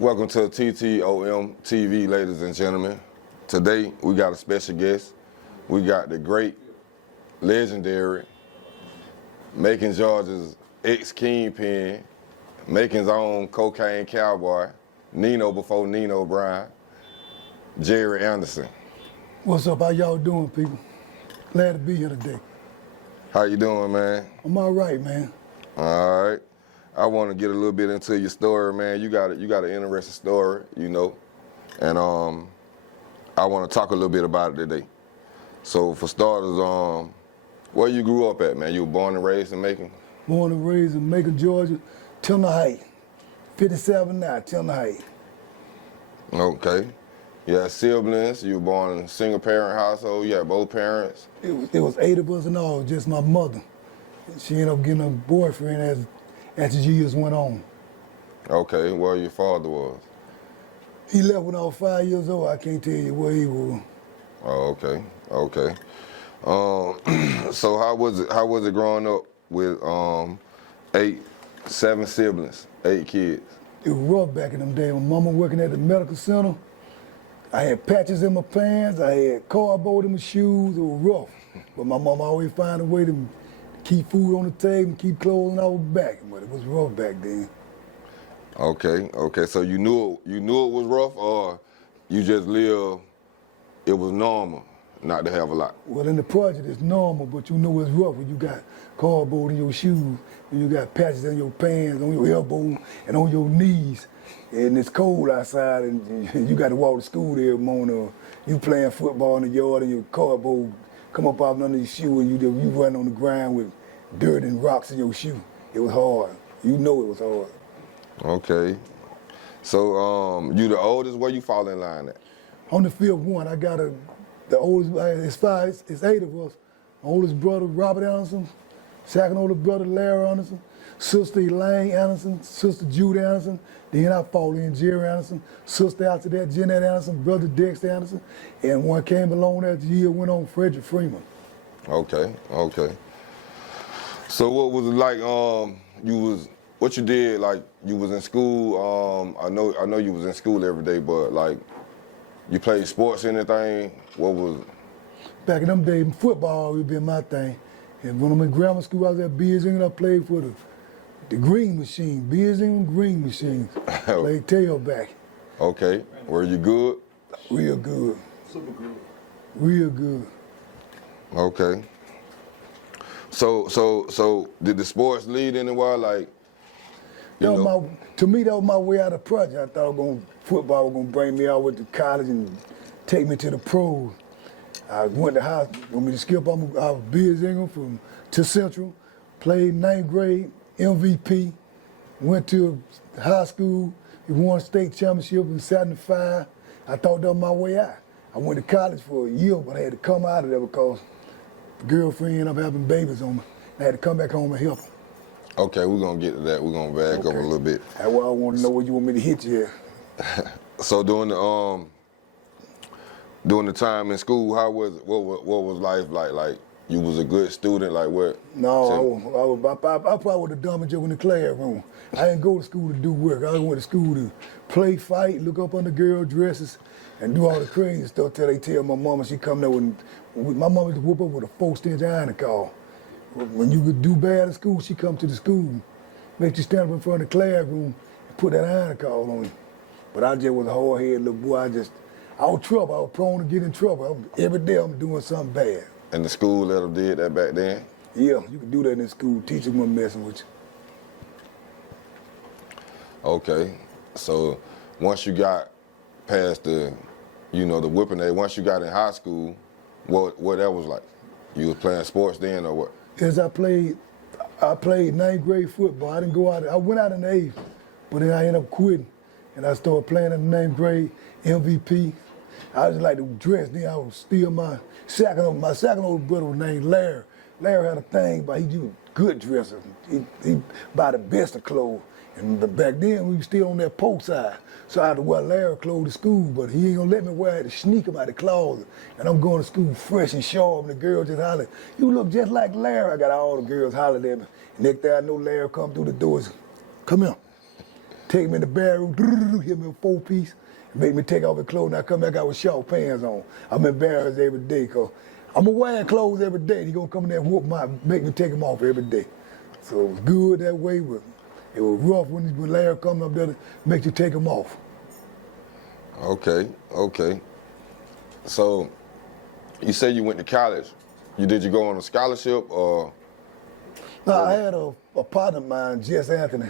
Welcome to T.T.O.M. TV, ladies and gentlemen. Today, we got a special guest. We got the great, legendary, Macon, Georgia's ex-kingpin, Macon's own cocaine cowboy, Nino before Nino Brown, Jerry Anderson. What's up? How y'all doing, people? Glad to be here today. How you doing, man? I'm all right, man. All right. I want to get a little bit into your story, man. You got an interesting story, you know, and I want to talk a little bit about it today. So for starters, where you grew up at, man? You were born and raised in Macon? Born and raised in Macon, Georgia, Timber Heights. 57 now, Timber Heights. Okay. You had siblings. You were born in a single parent household. You had both parents. It was 8 of us and all, just my mother. She ended up getting a boyfriend as the years went on. Okay, where your father was? He left when I was 5 years old. I can't tell you where he was. Oh, okay, okay. So how was it growing up with 7 siblings, 8 kids? It was rough back in them days. My mama working at the medical center. I had patches in my pants. I had cardboard in my shoes. It was rough. But my mama always found a way to keep food on the table and keep clothes on our back. But it was rough back then. Okay, okay. So you knew it was rough, or you just lived, it was normal not to have a lot? Well, in the project, it's normal, but you know it's rough when you got cardboard in your shoes, and you got patches in your pants, on your elbow, and on your knees, and it's cold outside, and you got to walk to school every morning, or you playing football in the yard, and your cardboard come up out under your shoe, and you run on the ground with dirt and rocks in your shoe. It was hard. You know it was hard. Okay. So you the oldest? Where you fall in line at? On the 5th one, I got the oldest, it's 8 of us. My oldest brother, Robert Anderson, second oldest brother, Larry Anderson, sister Elaine Anderson, sister Judy Anderson, then I fall in Jerry Anderson, sister after that, Jeanette Anderson, brother Dexter Anderson, and one came along as the year went on, Frederick Freeman. Okay, okay. So what was it like, what you did, like, you was in school, I know you was in school every day, but like, you played sports, anything? What was? Back in them days, football would be my thing. And when I'm in grammar school, I was at Beers-England, I played for the green machine, Beers-England green machines. Played tailback. Okay, were you good? Real good. Super good. Real good. Okay. So did the sports lead anywhere? Like, to me, that was my way out of project. I thought football was gonna bring me out with the college and take me to the pros. I went to high school, want me to skip, I was Beers-England to Central, played 9th grade, MVP, went to high school, we won state championship in 75. I thought that was my way out. I went to college for a year, but I had to come out of there because the girlfriend ended up having babies on me. I had to come back home and help her. Okay, we're gonna get to that. We're gonna back up a little bit. That's why I want to know where you want me to hit you at. So during the time in school, what was life like? Like, you was a good student, like what? No, I probably would have done my job in the classroom. I didn't go to school to do work. I went to school to play, fight, look up on the girl dresses, and do all the crazy stuff till they tell my mama she come there my mama used to whoop up with a 4-inch iron call. When you could do bad at school, she come to the school, make you stand up in front of the classroom and put that iron call on you. But I just was a hard-headed little boy. I was trouble. I was prone to get in trouble. Every day I'm doing something bad. And the school let them did that back then? Yeah, you could do that in school. Teachers weren't messing with you. Okay, so once you got past the whipping age, once you got in high school, what that was like? You was playing sports then, or what? Yes, I played 9th grade football. I didn't go out. I went out in the 8th, but then I ended up quitting, and I started playing in the 9th grade, MVP. I just like to dress. Then I would steal my second old brother was named Larry. Larry had a thing, but he was a good dresser. He buy the best of clothes. And back then, we was still on that post side. So I had to wear Larry clothes to school, but he ain't gonna let me wear it. I had to sneak him out the closet. And I'm going to school fresh and sharp, and the girls just holler, "You look just like Larry." I got all the girls hollering at me. Next thing I know, Larry come through the doors. "Come here." take me in the bedroom, hit me a 4-piece, make me take off the clothes, and I come back out with short pants on. I'm embarrassed every day, because I'm wearing clothes every day. He gonna come in there and make me take them off every day. So it was good that way, but it was rough when Larry come up there to make you take them off. Okay. So you said you went to college. Did you go on a scholarship or? No, I had a partner of mine, Jess Anthony.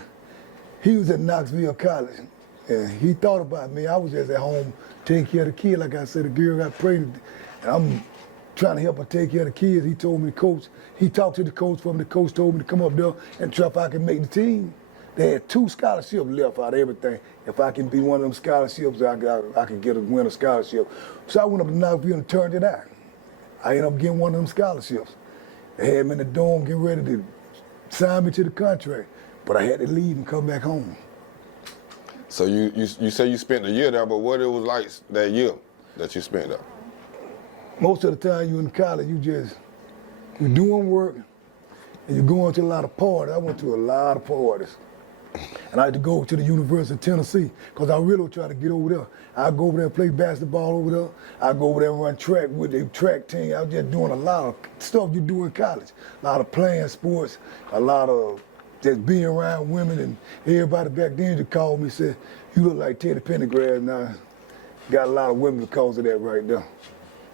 He was at Knoxville College, and he thought about me. I was just at home taking care of the kid. Like I said, the girl got pregnant, and I'm trying to help her take care of the kids. He told me, he talked to the coach for me. The coach told me to come up there and try if I can make the team. They had 2 scholarships left out of everything. If I can be one of them scholarships, I could get a winner scholarship. So I went up to Knoxville and turned it out. I ended up getting one of them scholarships. They had me in the dorm getting ready to sign me to the contract, but I had to leave and come back home. So you say you spent a year there, but what it was like that year that you spent there? Most of the time you in college, you're doing work and you're going to a lot of parties. I went to a lot of parties. And I had to go to the University of Tennessee because I really tried to get over there. I go over there and play basketball over there. I go over there and run track with the track team. I was just doing a lot of stuff you do in college. A lot of playing sports, a lot of just being around women, and everybody back then just called me and said, "You look like Teddy Pendergrass now." Got a lot of women because of that right there.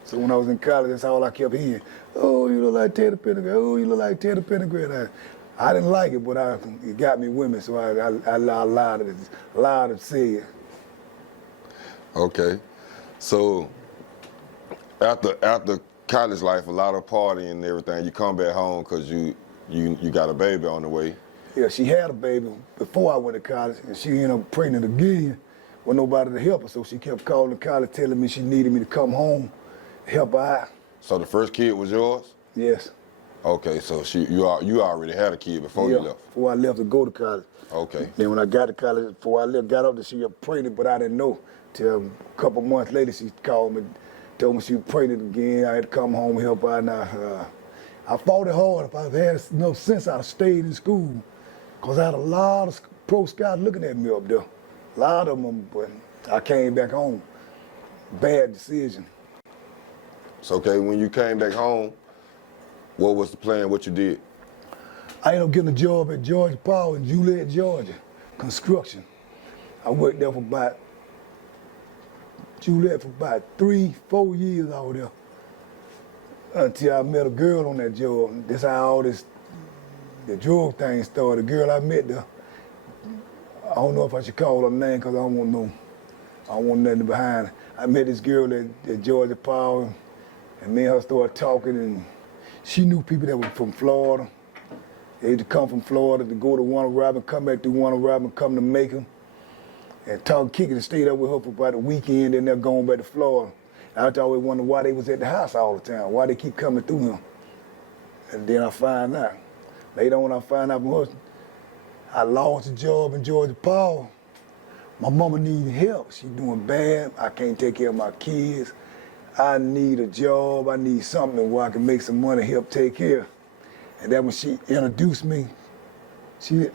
So when I was in college, that's all I kept hearing. "Oh, you look like Teddy Pendergrass. Oh, you look like Teddy Pendergrass." I didn't like it, but it got me women, so I allowed it to say it. Okay. So after college life, a lot of partying and everything, you come back home because you got a baby on the way. Yeah, she had a baby before I went to college, and she ended up pregnant again with nobody to help her, so she kept calling college telling me she needed me to come home, help her out. So the first kid was yours? Yes. Okay, so you already had a kid before you left? Before I left to go to college. Okay. Then when I got to college, before I left, got up there, she got pregnant, but I didn't know. Till a couple months later, she called me, told me she was pregnant again. I had to come home and help her. And I fought it hard. If I had enough sense, I'd have stayed in school, because I had a lot of pro scouts looking at me up there. A lot of them, but I came back home. Bad decision. So, okay, when you came back home, what was the plan, what you did? I ended up getting a job at Georgia Power in Juliet, Georgia, construction. I worked there for about 3-4 years out there until I met a girl on that job. That's how all the drug thing started. The girl I met there, I don't know if I should call her name because I don't want nothing behind her. I met this girl at Georgia Power, and me and her started talking, and she knew people that were from Florida. They had to come from Florida to go to Warner Robin, come back to Warner Robin, come to Macon, and talk, kick it, and stayed up with her for about a weekend, and they're going back to Florida. I always wondered why they was at the house all the time, why they keep coming through him. And then I find out. Later on, when I find out from her, I lost a job in Georgia Power. My mama needed help. She doing bad. I can't take care of my kids. I need a job. I need something where I can make some money, help take care. And that when she introduced me,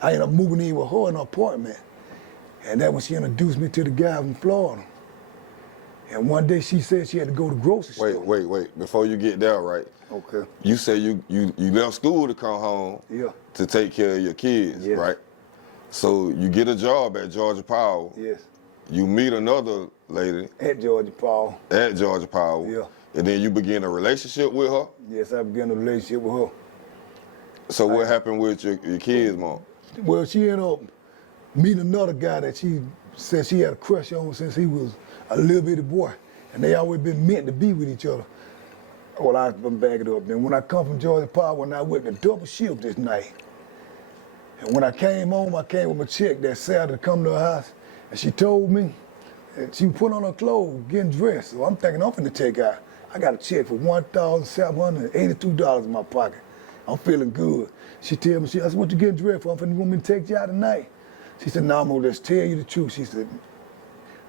I ended up moving in with her in her apartment. And that when she introduced me to the guy from Florida. And one day she said she had to go to the grocery store. Wait. Before you get there, right? Okay. You say you left school to come home to take care of your kids, right? So you get a job at Georgia Power. Yes. You meet another lady. At Georgia Power. At Georgia Power. Yeah. And then you begin a relationship with her? Yes, I began a relationship with her. So what happened with your kids, Mom? Well, she ended up meeting another guy that she said she had a crush on since he was a little bitty boy. And they always been meant to be with each other. Well, I've been backing it up. Then when I come from Georgia Power, when I worked a double shift this night, and when I came home, I came with my chick that Saturday to come to her house, and she told me that she put on her clothes, getting dressed. So I'm thinking I'm finna take out. I got a check for $1,782 in my pocket. I'm feeling good. She tell me, I said, "What you getting dressed for? I'm finna want me to take you out tonight." She said, "No, I'm gonna just tell you the truth." She said,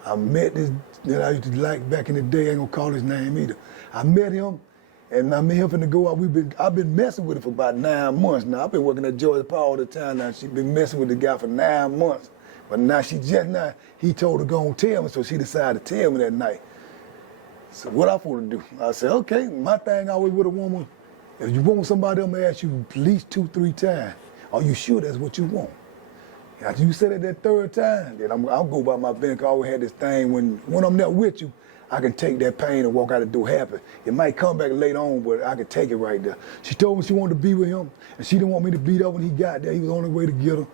"I met this that I used to like back in the day. I ain't gonna call his name either. I met him, and I met him finna go out. I've been messing with her for about 9 months now. I've been working at Georgia Power all the time now. She been messing with the guy for 9 months. But now he told her go and tell me, so she decided to tell me that night. So what I supposed to do? I said, okay, my thing always with a woman, if you want somebody, I'm gonna ask you at least 2-3 times, are you sure that's what you want? After you said it that third time, then I'll go by my business. I always had this thing when I'm there with you, I can take that pain and walk out the door happy. It might come back later on, but I can take it right there. She told me she wanted to be with him, and she didn't want me to beat up when he got there. He was on the way to get her.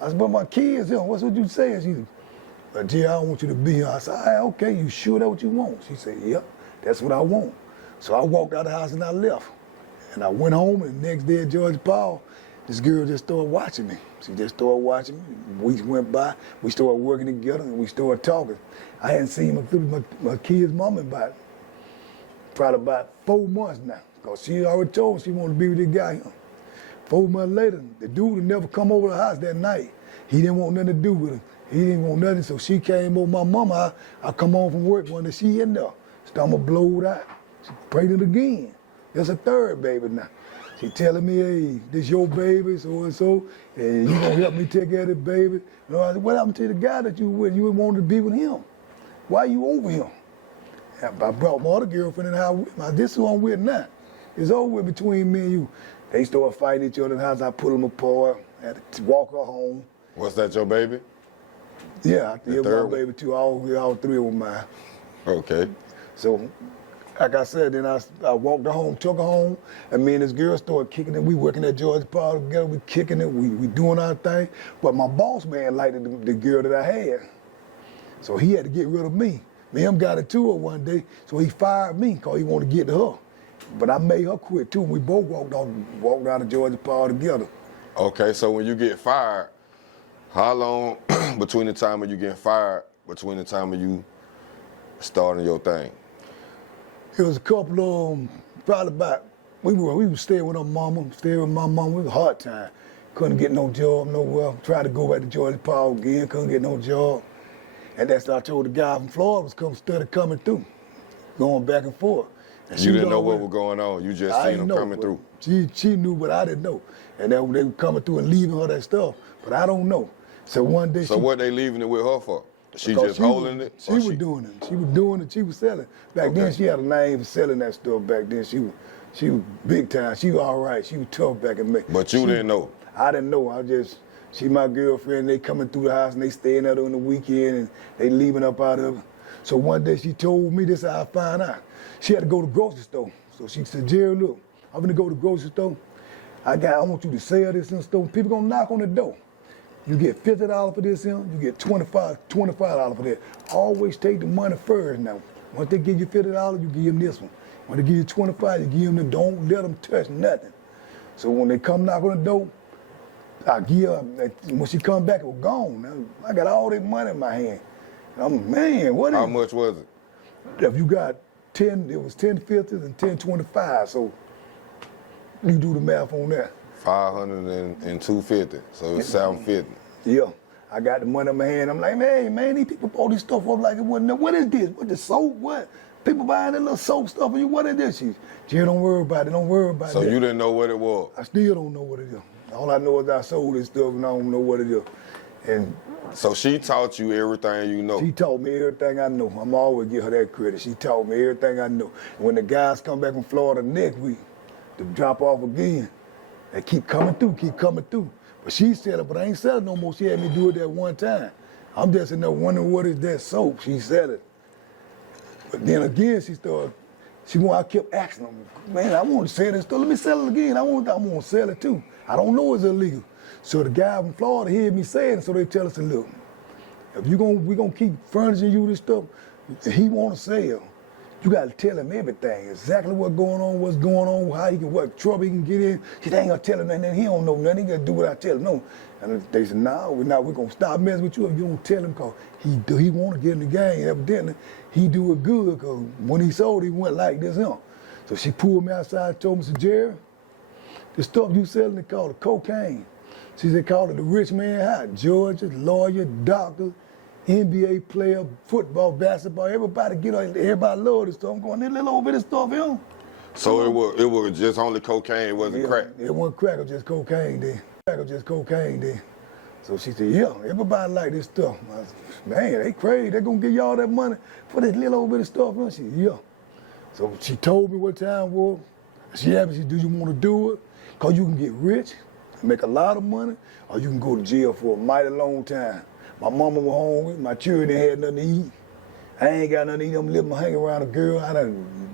I said, but my kids, what's what you saying? She said, but Jay, I don't want you to be here. I said, all right, okay, you sure that's what you want? She said, yep, that's what I want. So I walked out of the house and I left. And I went home, and the next day at Georgia Paul, this girl just started watching me. She just started watching me. Weeks went by, we started working together, and we started talking. I hadn't seen my kid's mom in probably about 4 months now, because she already told me she wanted to be with this guy. 4 months later, the dude had never come over the house that night. He didn't want nothing to do with her. He didn't want nothing, so she came over my mama. I come home from work one day, she in there. Stomach blowed out. She pregnant again. That's a third baby now. She telling me, hey, this your baby, so and so, and you gonna help me take care of this baby. You know, I said, what happened to the guy that you with? You wanted to be with him. Why you over him? And I brought my other girlfriend in the house. This is who I'm with now. It's over with between me and you. They started fighting each other in the house. I put them apart. I had to walk her home. Was that your baby? Yeah, The it was third my baby too. All three of them mine. Okay. So, like I said, then I walked her home, took her home, and me and this girl started kicking it. We working at Georgia Paul together, we kicking it, we doing our thing. But my boss man liked the girl that I had. So he had to get rid of me. Me and him got into her one day, so he fired me because he wanted to get to her. But I made her quit too, and we both walked out of Georgia Paul together. Okay, so when you get fired, how long between the time of you getting fired, between the time of you starting your thing? It was a couple of, probably about, we were staying with my mama. It was a hard time. Couldn't get no job nowhere. Tried to go back to Georgia Paul again, couldn't get no job. And that's what I told the guy from Florida was coming through, going back and forth. And You didn't know what was going on. You just seen him coming through. She knew, but I didn't know. And they were coming through and leaving her that stuff, but I don't know. So one day So what they leaving it with her for? She because just holding it? She was doing it. She was doing it. She was selling. Back then, she had a name for selling that stuff. Back then, she was big time. She was all right. She was tough back in May. But you didn't know? I didn't know. She my girlfriend. They coming through the house and they staying there on the weekend and they leaving up out of it. So one day she told me, this is how I found out. She had to go to the grocery store. So she said, Jerry, look, I'm gonna go to the grocery store. I want you to sell this and stuff. People gonna knock on the door. You get $50 for this here, you get $25 for that. Always take the money first now. Once they give you $50, you give them this one. When they give you 25, you give them the, don't let them touch nothing. So when they come knock on the door, I give her, when she come back, it was gone. Now, I got all that money in my hand. Man, what is How much was it? If you got 10, it was 10 50s and 10 25, so you do the math on that. 500 and 250, so it's 750. Yeah, I got the money in my hand. I'm like, man, these people bought this stuff up like it wasn't. What is this? What the soap? What? People buying that little soap stuff, and you, what is this? Jerry, don't worry about it. Don't worry about it. So you didn't know what it was? I still don't know what it is. All I know is I sold this stuff, and I don't know what it is. And so she taught you everything you know? She taught me everything I know. I'm always give her that credit. She taught me everything I know. And when the guys come back from Florida next week to drop off again, they keep coming through. But she said it, but I ain't said it no more. She had me do it that one time. I'm just in there wondering what is that soap. She said it. But then again, I kept asking her, man, I want to sell this stuff. Let me sell it again. I want to sell it too. I don't know it's illegal. So the guy from Florida heard me saying it, so they tell us, look, if we gonna keep furnishing you this stuff, and he want to sell, you got to tell him everything, exactly what's going on, how he can, what trouble he can get in. She ain't gonna tell him nothing. He don't know nothing. He gotta do what I tell him. No. And they said, no, we're gonna stop messing with you if you don't tell him, cause he want to get in the game. Evidently, he do it good, cause when he sold, he went like this, So she pulled me outside and told me, said, Jerry, the stuff you selling, they call it cocaine. She said, call it the rich man high. Georgia, lawyer, doctor, NBA player, football, basketball, everybody everybody love this stuff. I'm going, this little over this stuff here. So it was just only cocaine, it wasn't crack? It wasn't crack, it was just cocaine then. So she said, yeah, everybody like this stuff. I said, man, they crazy. They gonna give you all that money for this little old bit of stuff. And she said, yeah. So she told me what time it was. She asked me, do you want to do it? Because you can get rich, make a lot of money, or you can go to jail for a mighty long time. My mama was hungry, my children didn't have nothing to eat. I ain't got nothing to eat, I'm living, hanging around a girl. I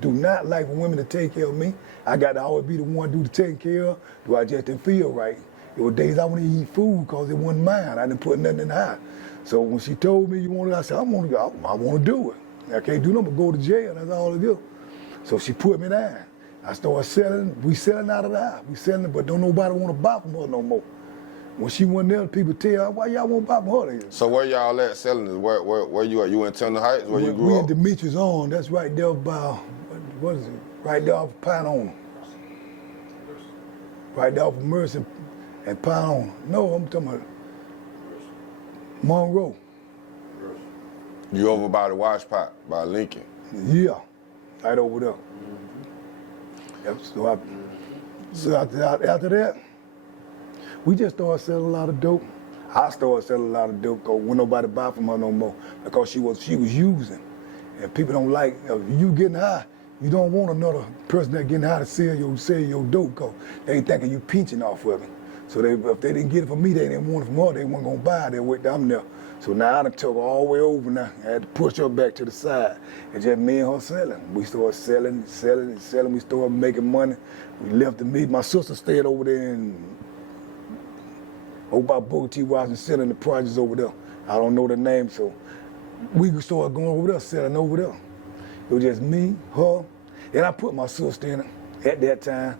do not like for women to take care of me. I got to always be the one to do the taking care of. Do I just didn't feel right? There were days I wouldn't eat food because it wasn't mine. I didn't put nothing in the house. So when she told me you want to, I said, I want to do it. I can't do nothing but go to jail, that's all it is. So she put me down. I started selling, we selling out of the house. We selling it, but don't nobody want to buy from her no more. When she went there, people tell her, why y'all won't buy from her? So where y'all at selling this? Where you at? You in Tender Heights where you grew we up? We in Demetrius on, that's right there by, what is it? Right there off of Pine On. Right there off of Mercy and Pine On. No, I'm talking about Monroe. You over by the wash pot, by Lincoln? Yeah, right over there. Yep, so after that, we just started selling a lot of dope. I started selling a lot of dope because when nobody buy from her no more because she was using. And people don't like, you getting high, you don't want another person that getting high to sell your dope because they thinking you pinching off of it. So if they didn't get it from me, they didn't want it from her, they weren't gonna buy it, they wait I'm there. So now I done took her all the way over now. I had to push her back to the side. And just me and her selling. We started selling. We started making money. We left the meet. My sister stayed over there over by Booker T. Washington selling the projects over there. I don't know the name, so we started going over there, selling over there. It was just me, her, and I put my sister in it at that time.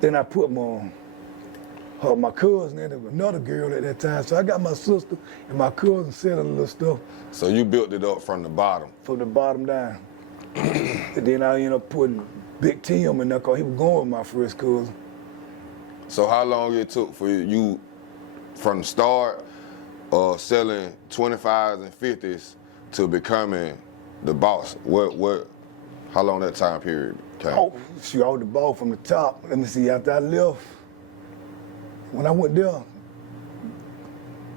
Then I put my cousin and another girl at that time. So I got my sister and my cousin selling a little stuff. So you built it up from the bottom? From the bottom down. And then I ended up putting Big T.O.M in there because he was going with my first cousin. So how long it took for you from the start of selling 25s and 50s to becoming the boss? How long that time period came? Oh, she out the ball from the top. Let me see, after I left, when I went there,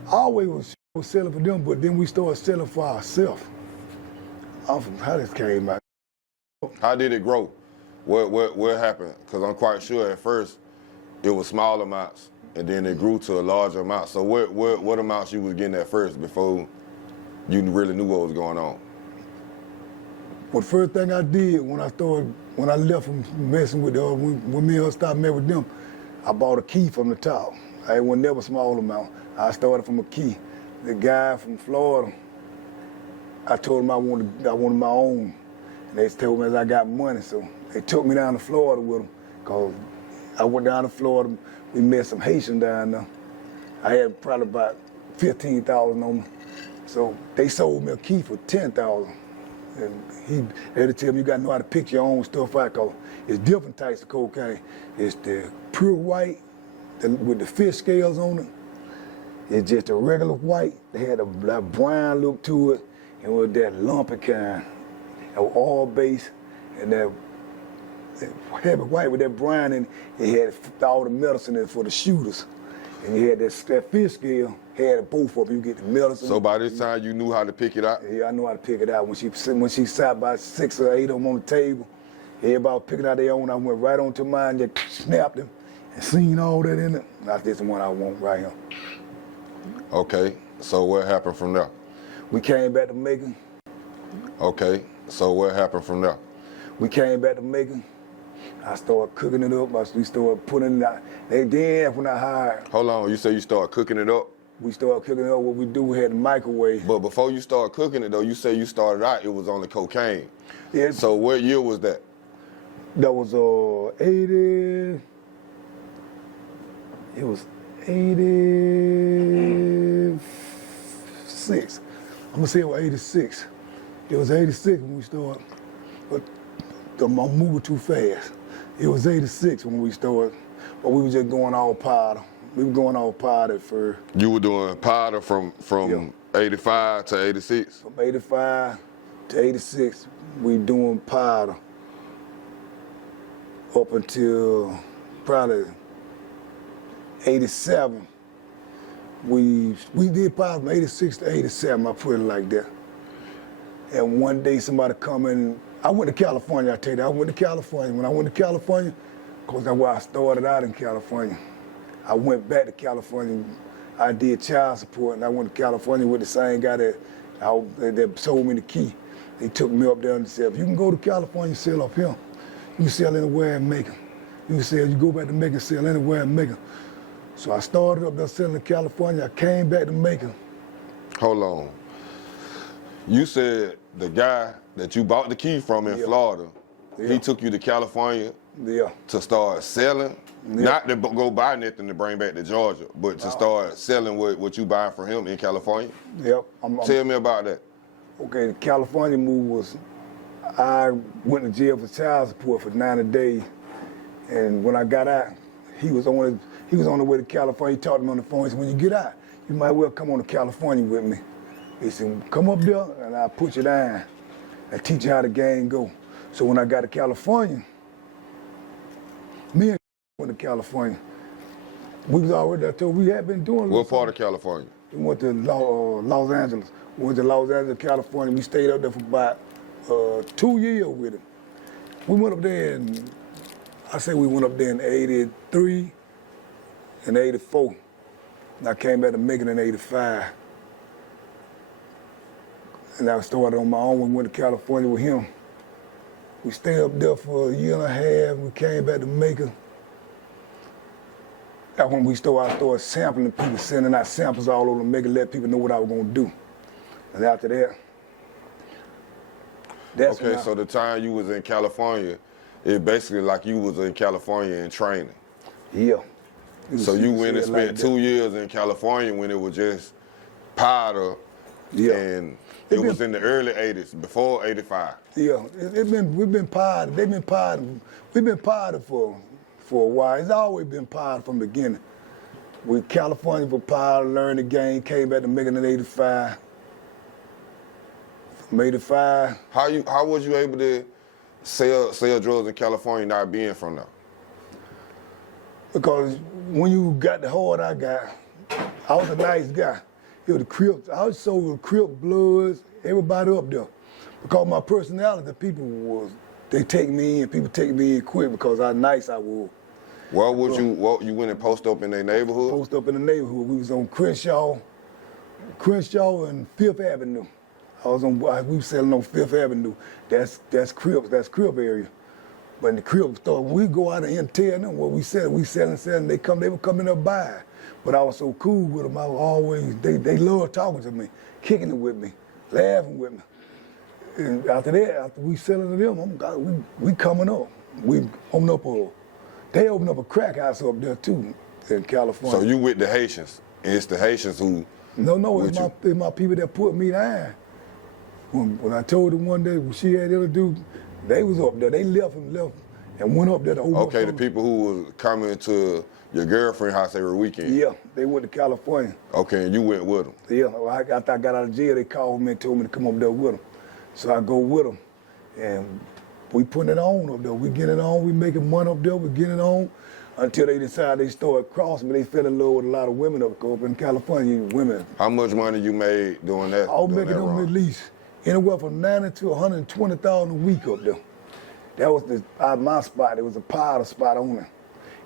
I always was selling for them, but then we started selling for ourselves. How this came out. How did it grow? What happened? Because I'm quite sure at first it was small amounts, and then it grew to a larger amount. So what amounts you was getting at first before you really knew what was going on? Well, the first thing I did when I left from messing with her, when me and her stopped messing with them, I bought a key from the top. I was never small amount. I started from a key. The guy from Florida, I told him I wanted my own. And they told me as I got money, so they took me down to Florida with them. Cause I went down to Florida, we met some Haitians down there. I had probably about 15,000 on me. So they sold me a key for 10,000. And they had to tell me you gotta know how to pick your own stuff out, cause it's different types of cocaine. It's the pure white with the fish scales on it. It's just a regular white. They had a brown look to it, and with that lumpy kind, all base, and that heavy white with that brown in it. It had all the medicine in it for the shooters. And you had that fish scale, had both of them. You get the medicine. So by this time you knew how to pick it out? Yeah, I knew how to pick it out. When she sat about 6 or 8 of them on the table, everybody was picking out their own. I went right onto mine, just snapped them, and seen all that in it. That's this one I want right here. Okay, so what happened from there? We came back to Macon. Okay, so what happened from there? We came back to Macon. I started cooking it up. We started putting it out. Then when I hired. Hold on, you say you started cooking it up? We started cooking it up. What we do, we had the microwave. But before you started cooking it though, you say you started out, it was only cocaine. Yeah. So what year was that? That was 80. It was 86. I'm gonna say it was 86. It was 86 when we started. But I'm moving too fast. It was 86 when we started, but we were just going all powder. We were going all powder at first. You were doing powder from Yeah. 85 to 86? From 85 to 86, we doing powder up until probably 87. We did probably from 86 to 87, I put it like that. And one day somebody come in, I went to California, I tell you that. I went to California. When I went to California, because that's where I started out in California. I went back to California. I did child support, and I went to California with the same guy that sold me the key. He took me up there and said, if you can go to California and sell up here, you can sell anywhere in Macon. You can sell, you go back to Macon, sell anywhere in Macon. So I started up there selling in California. I came back to Macon. Hold on. You said the guy that you bought the key from in Florida, he took you to California to start selling? Not to go buy nothing to bring back to Georgia, but to start selling what you buy from him in California? Yep. Tell me about that. Okay, the California move was, I went to jail for child support for 90 days. And when I got out, he was on the way to California. He talked to me on the phone. He said, when you get out, you might well come on to California with me. He said, come up there and I'll put you down and teach you how the game go. So when I got to California, me and went to California. We was already there too. We had been doing. What part of California? We went to Los Angeles. We went to Los Angeles, California. We stayed up there for about 2 years with him. We went up there and I say we went up there in 83 and 84. And I came back to Macon in 85. And I started on my own. We went to California with him. We stayed up there for a year and a half. We came back to Macon. That's when I started sampling people, sending out samples all over Macon, let people know what I was gonna do. And after that, okay, so the time you was in California, it basically like you was in California in training. Yeah. So you went and spent 2 years in California when it was just powder, and it was in the early 80s, before 85. Yeah, we've been powdered. We've been powdered for a while. It's always been powdered from the beginning. We California for powder, learned the game, came back to Macon in 85. From 85. How was you able to sell drugs in California not being from there? Because when you got the heart I got, I was a nice guy. It was the Crips. I was so with Crip, Bloods, everybody up there. Because my personality, they take me in, people take me in quick because how nice I was. You went and post up in their neighborhood? Post up in the neighborhood. We was on Crenshaw and Fifth Avenue. We was selling on Fifth Avenue. That's Crips, that's Crip area. But in the Crip store, we go out and tell them what we selling, they would come in there buying. But I was so cool with them, I was always, they loved talking to me, kicking it with me, laughing with me. And after that, after we selling to them, we coming up. They opened up a crack house up there too, in California. So you with the Haitians, and it's the Haitians who... No, it's my people that put me down. When I told them one day what she had to do, they was up there, they left and went up there to open up. Okay, the people who was coming to your girlfriend's house every weekend? Yeah, they went to California. Okay, and you went with them? Yeah, after I got out of jail, they called me and told me to come up there with them. So I go with them, and we putting it on up there. We get it on, we making money up there, we get it on, until they decide they started crossing me. They fell in love with a lot of women up in California, women. How much money you made doing that? I was making them at least anywhere from $90,000 to $120,000 a week up there. That was my spot. It was a powder spot on it.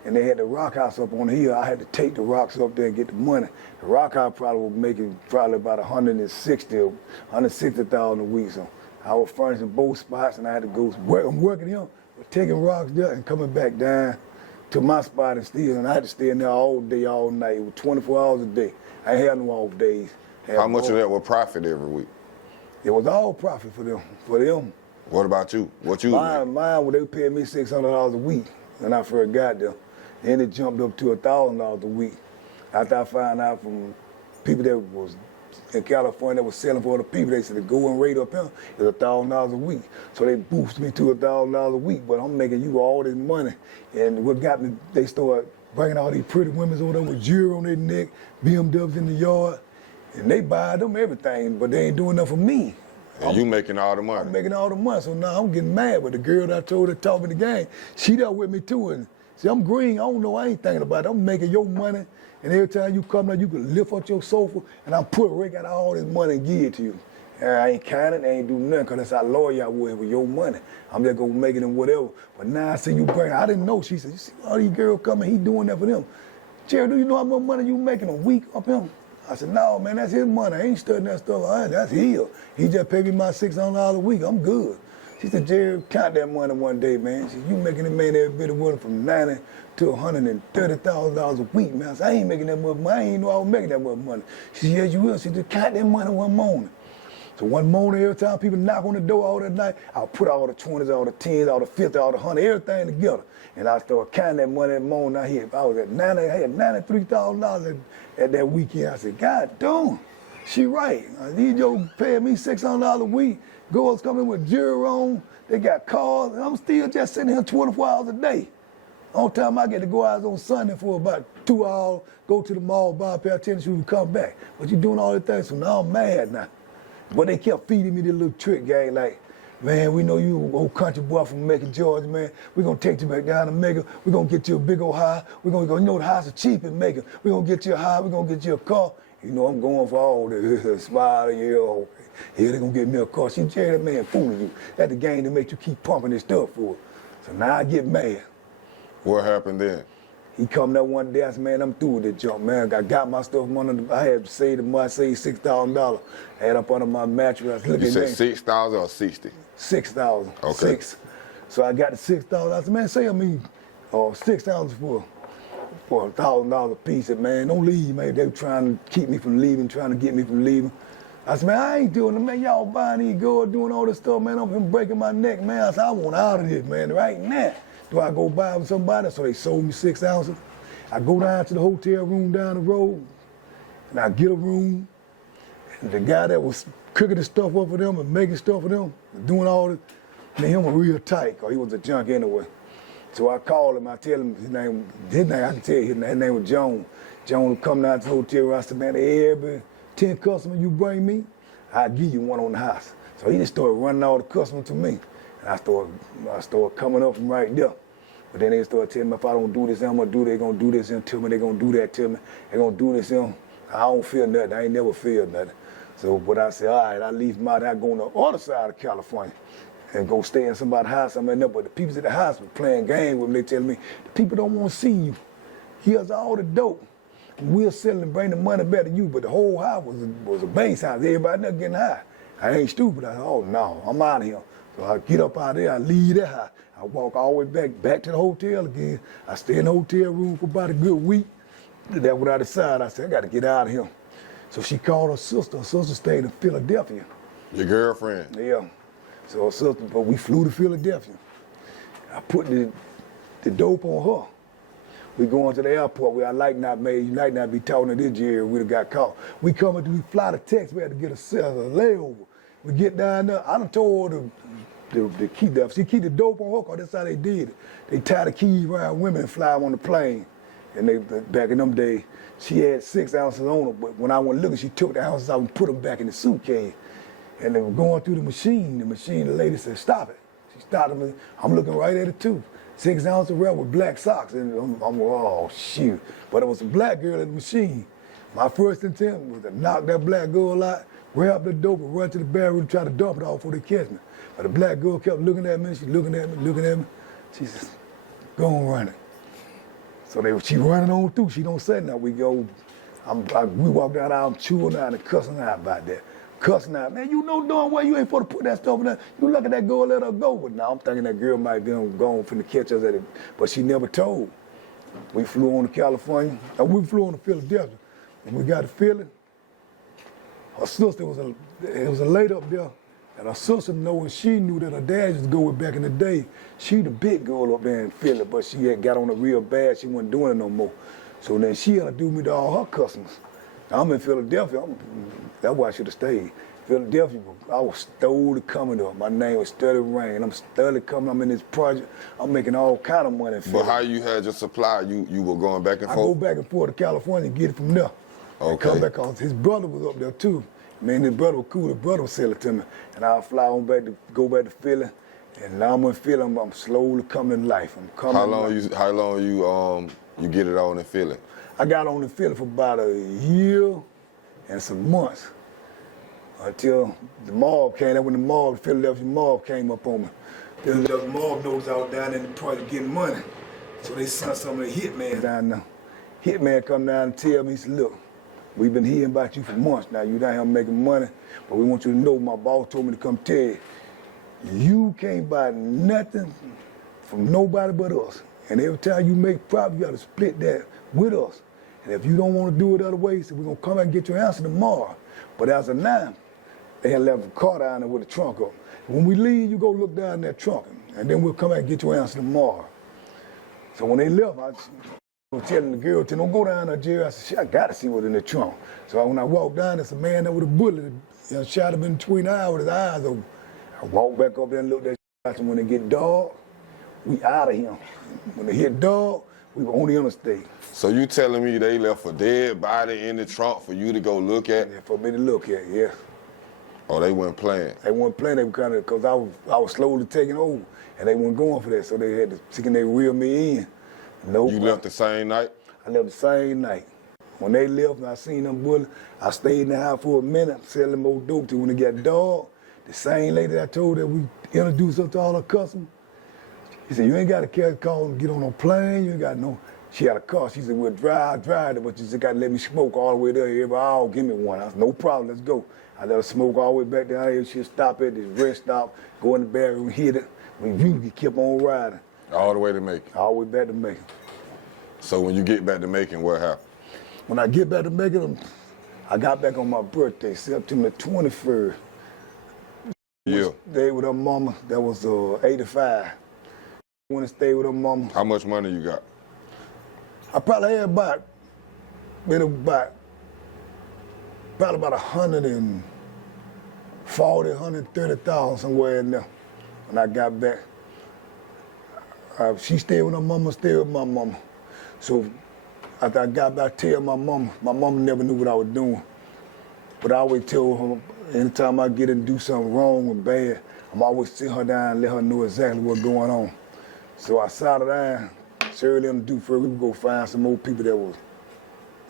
And they had the rock house up on the hill. I had to take the rocks up there and get the money. The rock house probably was making about $160,000 a week. So I was furnishing both spots, and I had to go work. I'm working here, taking rocks there and coming back down to my spot and still. And I had to stay in there all day, all night. It was 24 hours a day. I ain't had no off days. How much of that was profit every week? It was all profit for them. What about you? What you Mine, they were paying me $600 a week when I first got there. And it jumped up to $1,000 a week. After I found out from people that was in California that was selling for other people, they said the going rate up here is $1,000 a week. So they boosted me to $1,000 a week, but I'm making you all this money. And what got me, they started bringing all these pretty women over there with jewelry on their neck, BMWs in the yard, and they buy them everything, but they ain't doing nothing for me. And you making all the money. I'm making all the money, so now I'm getting mad. But the girl that I told her to talk me the game, she there with me too. And see, I'm green, I don't know, I ain't thinking about it. I'm making your money, And every time you come there, you can lift up your sofa, and I'm rake out all this money and give it to you. And I ain't counting, I ain't do nothing, because that's how loyal I was with your money. I'm just going to make it and whatever. But now I see you bring, I didn't know. She said, you see all these girls coming, he doing that for them. Jerry, do you know how much money you making a week up him? I said, no, man, that's his money. I ain't studying that stuff. That's his. He just paid me my $600 a week. I'm good. She said, Jerry, count that money one day, man. She said, you making that man every bit of money from $90,000 to $130,000 a week, man. I said, I ain't making that much money. I ain't know I was making that much money. She said, yes, you will. She said, count that money one morning. So one morning, every time people knock on the door all that night, I'll put all the 20s, all the 10s, all the 50s, all the 100, everything together. And I started counting that money that morning. I was at I had $93,000 at that weekend. I said, God damn, she right. These jokes paying me $600 a week. Girls coming with jewelry on, they got cars, and I'm still just sitting here 24 hours a day. Only time I get to go out is on Sunday for about 2 hours, go to the mall, buy a pair of tennis shoes, and come back. But you doing all the things, so now I'm mad now. But they kept feeding me this little trick game, like, man, we know you old country boy from Macon, Georgia, man. We're gonna take you back down to Macon. We're gonna get you a big old house. We're gonna go, you know the house is cheap in Macon. We're gonna get you a house, we're gonna get you a car. You know, I'm going for all the smile, old. Here they gonna get me a car. She, Jerry, that man fooling you. That's the game that makes you keep pumping this stuff for it. So now I get mad. What happened then? He come there one day, I said, man, I'm through with this junk, man. I got my stuff from under I had to save the money, I saved $6,000. I had up under my mattress. I was looking You said at 6,000 or 60? 6,000. Okay. 6. So I got the 6,000. I said, man, sell me 6,000 for $1,000 a piece. And man, don't leave, man. They were trying to keep me from leaving, trying to get me from leaving. I said, man, I ain't doing it, man. Y'all buying these girls, doing all this stuff, man. I'm breaking my neck, man. I said, I want out of this, man, right now. Do I go buy with somebody? So they sold me 6 ounces. I go down to the hotel room down the road, and I get a room. And the guy that was cooking the stuff up for them and making stuff for them, doing all this, man, he was real tight, because he was a junk anyway. So I called him, I tell him his name, I can tell you, his name was Joan. Joan would come down to the hotel room. I said, man, every 10 customers you bring me, I'll give you one on the house. So he just started running all the customers to me. And I started coming up from right there. But then they started telling me, if I don't do this, I'm gonna do, they're gonna do this to me, they're gonna do that to me, they're gonna do this, I don't feel nothing, I ain't never feel nothing. So, but I said, all right, I leave them out there, I go on the other side of California and go stay in somebody's house. I'm in there, but the people at the house were playing games with me. They telling me, the people don't want to see you. Here's all the dope. We'll sell and bring the money back to you, but the whole house was a base house. Everybody there getting high. I ain't stupid. I said, oh no, I'm out of here. So I get up out there, I leave that house. I walk all the way back to the hotel again. I stay in the hotel room for about a good week. That's what I decided. I said, I got to get out of here. So she called her sister. Her sister stayed in Philadelphia. Your girlfriend? Yeah. So her sister, but we flew to Philadelphia. I put the dope on her. We going to the airport where I like not be talking to this Jerry, we'd have got caught. We fly to Texas, we had to get a layover. We get down there, I done told her to keep the dope on her, because that's how they did it. They tie the keys around women and fly them on the plane. And they, back in them days, she had 6 ounces on her, but when I went looking, she took the ounces out and put them back in the suitcase. And they were going through the machine, the lady said, stop it. She stopped me, I'm looking right at it too. 6 ounces of red with black socks, and I'm oh shoot. But it was a black girl in the machine. My first intent was to knock that black girl out, grab the dope, and run to the barrel and try to dump it off before they catch me. But the black girl kept looking at me, she looking at me. She says, go on running. So she running on through, she don't say nothing. We walk down, I'm chewing out and cussing out about that. Cussing out, man, you know darn well you ain't supposed to put that stuff in there. You look at that girl, let her go. But now I'm thinking that girl might be gone finna catch us at it. But she never told. We flew on to California, we flew on to Philadelphia. When we got to Philly, her sister was a lady up there, and her sister know, and she knew that her dad used to go with back in the day. She the big girl up there in Philly, but she had got on it real bad, she wasn't doing it no more. So then she introduced me to all her customers. I'm in Philadelphia, that's why I should have stayed. Philadelphia, I was steadily coming up. My name was Steady Rain. I'm steadily coming, I'm in this project. I'm making all kind of money in Philly. But how you had your supply? You were going back and forth? I go back and forth to California and get it from there. Okay. And come back, cause his brother was up there too. Man, his brother was cool, his brother was selling it to me. And I'll fly on back go back to Philly. And now I'm in Philly, I'm slowly coming to life. I'm coming. How long you get it on in Philly? I got on the Philly for about a year and some months until the mob came. That's when the Philadelphia mob came up on me. Philadelphia mob knows I was down in the project getting money. So they sent some of the hitmen down there. Hitman come down and tell me, he said, look, we've been hearing about you for months now. You down here making money, but we want you to know my boss told me to come tell you, you can't buy nothing from nobody but us. And every time you make profit, you got to split that with us. And if you don't want to do it other ways, so we're going to come back and get your answer tomorrow. But as of now, they had left a car down there with the trunk up. When we leave, you go look down that trunk, and then we'll come back and get your answer tomorrow. So when they left, I was telling the girl, don't go down there, Jerry. I said, shit, I got to see what's in the trunk. So when I walked down, there's a man there with a bullet, shot him in between the eye with his eyes open. I walked back up there and looked at that. When they get dog, we out of here. When they hit dog, we were on the interstate. So you telling me they left a dead body in the trunk for you to go look at? Yeah, for me to look at, yeah. Oh, they weren't playing? They weren't playing, they were kind of, because I was slowly taking over, and they weren't going for that, so they had to, thinking they reel me in. Nope. You left the same night? I left the same night. When they left and I seen them bullets, I stayed in the house for a minute, selling more dope till when they got dog. The same lady that I told that we introduced her to all her customers, she said, you ain't got to carry the car and get on no plane, you ain't got no. She had a car, she said, we'll drive it, but you just got to let me smoke all the way there. Everybody, oh, give me one. I said, no problem, let's go. I let her smoke all the way back down here. She'll stop at this rest stop, go in the bedroom, hit it. We usually kept on riding. All the way to Macon? All the way back to Macon. So when you get back to Macon, what happened? When I get back to Macon, I got back on my birthday, September 23rd. Yeah. Stayed with her mama, that was 85. When I stayed with her mama. How much money you got? I probably had probably about 140, 130,000 somewhere in there when I got back. She stayed with her mama, stayed with my mama. So after I got back, I tell my mama never knew what I was doing. But I always tell her, anytime I get in and do something wrong or bad, I'm always sit her down and let her know exactly what's going on. So I sat her down, Shirley and do first, we would go find some more people that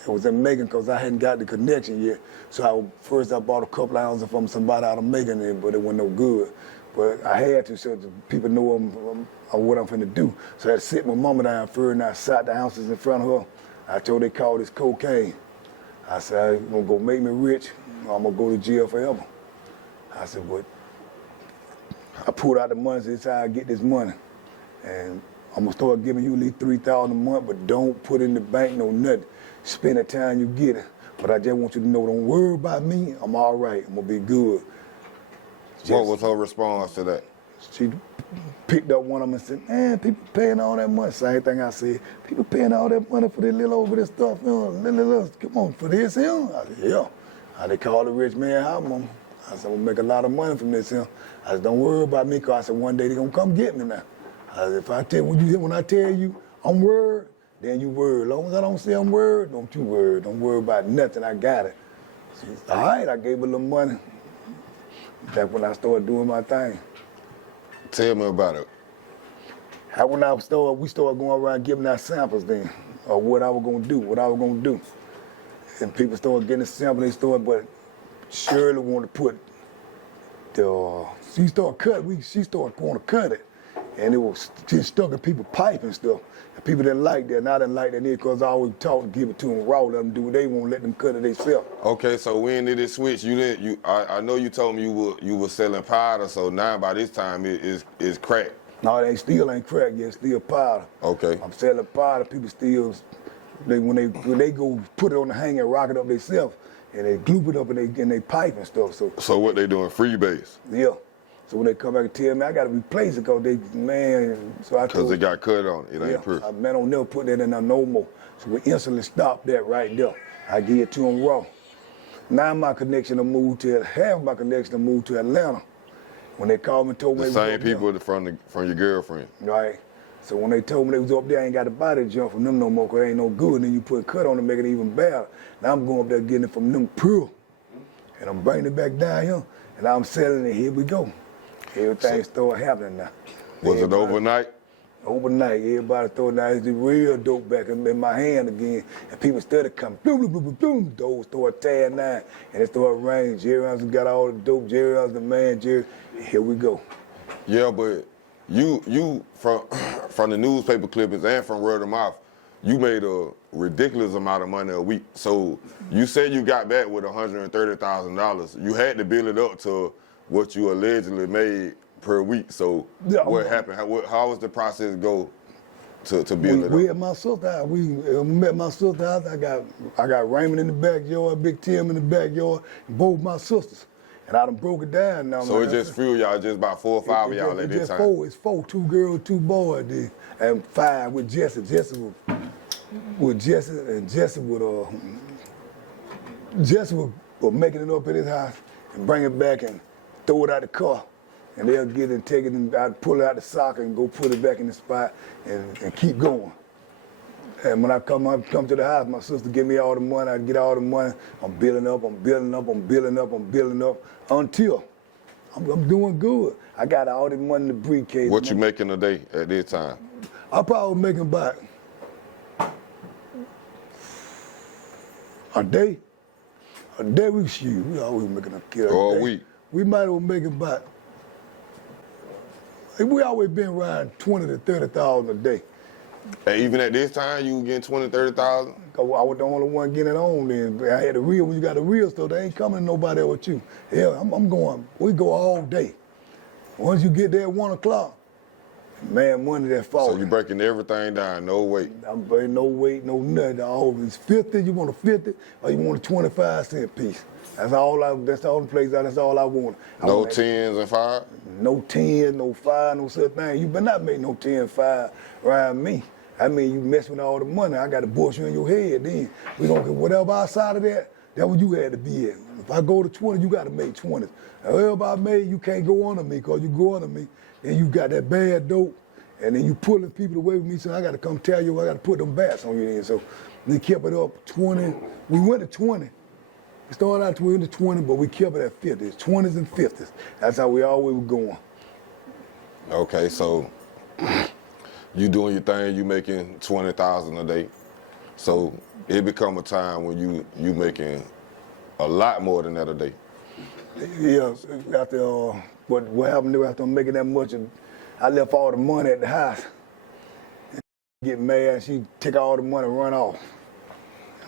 was in Macon because I hadn't got the connection yet. So first I bought a couple of houses from somebody out of Macon, but it wasn't no good. But I had to so the people know what I'm finna do. So I had to sit my mama down first and I sat the houses in front of her. I told her they called this cocaine. I said, I'm gonna go make me rich or I'm gonna go to jail forever. I said, but I pulled out the money, so this is how I get this money. And I'm gonna start giving you at least $3,000 a month, but don't put it in the bank, no nothing. Spend the time you get it. But I just want you to know, don't worry about me, I'm all right, I'm gonna be good. What was her response to that? She picked up one of them and said, man, people paying all that money. Same thing I said, people paying all that money for this little over this stuff, come on, for this here? I said, yeah. They call the rich man house, mama. I said, I'm gonna make a lot of money from this here. I said, don't worry about me, because I said, one day they gonna come get me now. I said, if I tell when I tell you I'm worried, then you worry. As long as I don't say I'm worried, don't you worry. Don't worry about nothing, I got it. She said, all right, I gave her a little money. That's when I started doing my thing. Tell me about it. We started going around giving out samples then, of what I was gonna do, And people started getting a sample, but Shirley wanted to put she started going to cut it. And it was just stuck in people's pipe and stuff. And people didn't like that, and I didn't like that either because I always taught to give it to them raw, let them do what they want, let them cut it themselves. Okay, so when did it switch? I know you told me you were selling powder, so now by this time it's crack. No, it still ain't crack yet, it's still powder. Okay. I'm selling powder, people still, when they go put it on the hanger and rock it up themselves, and they glue it up in they pipe and stuff. So what they doing, freebase? Yeah. So when they come back and tell me, I got to replace it because Because it got cut on it, ain't pretty. Man, don't never put that in there no more. So we instantly stopped that right there. I give it to them raw. Now half my connection to move to Atlanta. When they called me and told me the same people from your girlfriend. Right. So when they told me they was up there, I ain't got to buy that junk from them no more because it ain't no good. And then you put a cut on it, make it even better. Now I'm going up there getting it from them pure. And I'm bringing it back down here. And I'm selling it, here we go. Everything started happening now. Was it overnight? Overnight, everybody thought now it's the real dope back in my hand again. And people started coming, boom, boom, boom, boom, boom. Doors started tearing down, and it started raining. Jerry Johnson got all the dope. Jerry Johnson, the man, Jerry. Here we go. Yeah, but you from the newspaper clippings and from word of mouth, you made a ridiculous amount of money a week. So you said you got back with $130,000. You had to build it up to what you allegedly made per week. So Yeah, what happened? How was the process go to build it up? We at my sister's house. We met my sister's house. I got Raymond in the backyard, Big Tim in the backyard, both my sisters. And I done broke it down now. So it just few of y'all, just about 4 or 5 of y'all at this time? It's four, 2 girls, 2 boys there. And 5 with Jesse. Jesse was making it up at his house and bring it back and throw it out the car. And they'll get it and take it and I'd pull it out the socket and go put it back in the spot and keep going. And when I come to the house, my sister give me all the money, I get all the money. I'm building up until I'm doing good. I got all the money in the briefcase. What you making a day at this time? I probably was making about a day we always making a kill. Or a week? We might have been making about, we always been around 20 to 30,000 a day. And even at this time, you were getting 20, 30,000? I was the only one getting it on then. I had the real, when you got the real stuff, they ain't coming to nobody else with you. Yeah, I'm going, we go all day. Once you get there at 1 o'clock, man, money that falls. So you breaking everything down, no weight? I'm breaking no weight, no nothing. It's 50, you want a 50, or you want a 25-cent piece. That's all the place, that's all I want. No 10s and 5? No 10, no 5, no such thing. You better not make no 10, 5 around me. I mean, you mess with all the money, I got to bush you in your head then. We gonna get whatever outside of that, that's what you had to be at. If I go to 20, you got to make 20. Whatever I made, you can't go under me, because you go under me, then you got that bad dope, and then you pulling people away from me, so I got to come tell you, I got to put them bats on you then. So we kept it up 20. We went to 20. We started out to 20, but we kept it at 50s, 20s and 50s. That's how we always were going. Okay, so you doing your thing, you making 20,000 a day. So it become a time when you making a lot more than that a day. Yeah, after what happened there after I'm making that much, I left all the money at the house. And get mad, she take all the money and run off.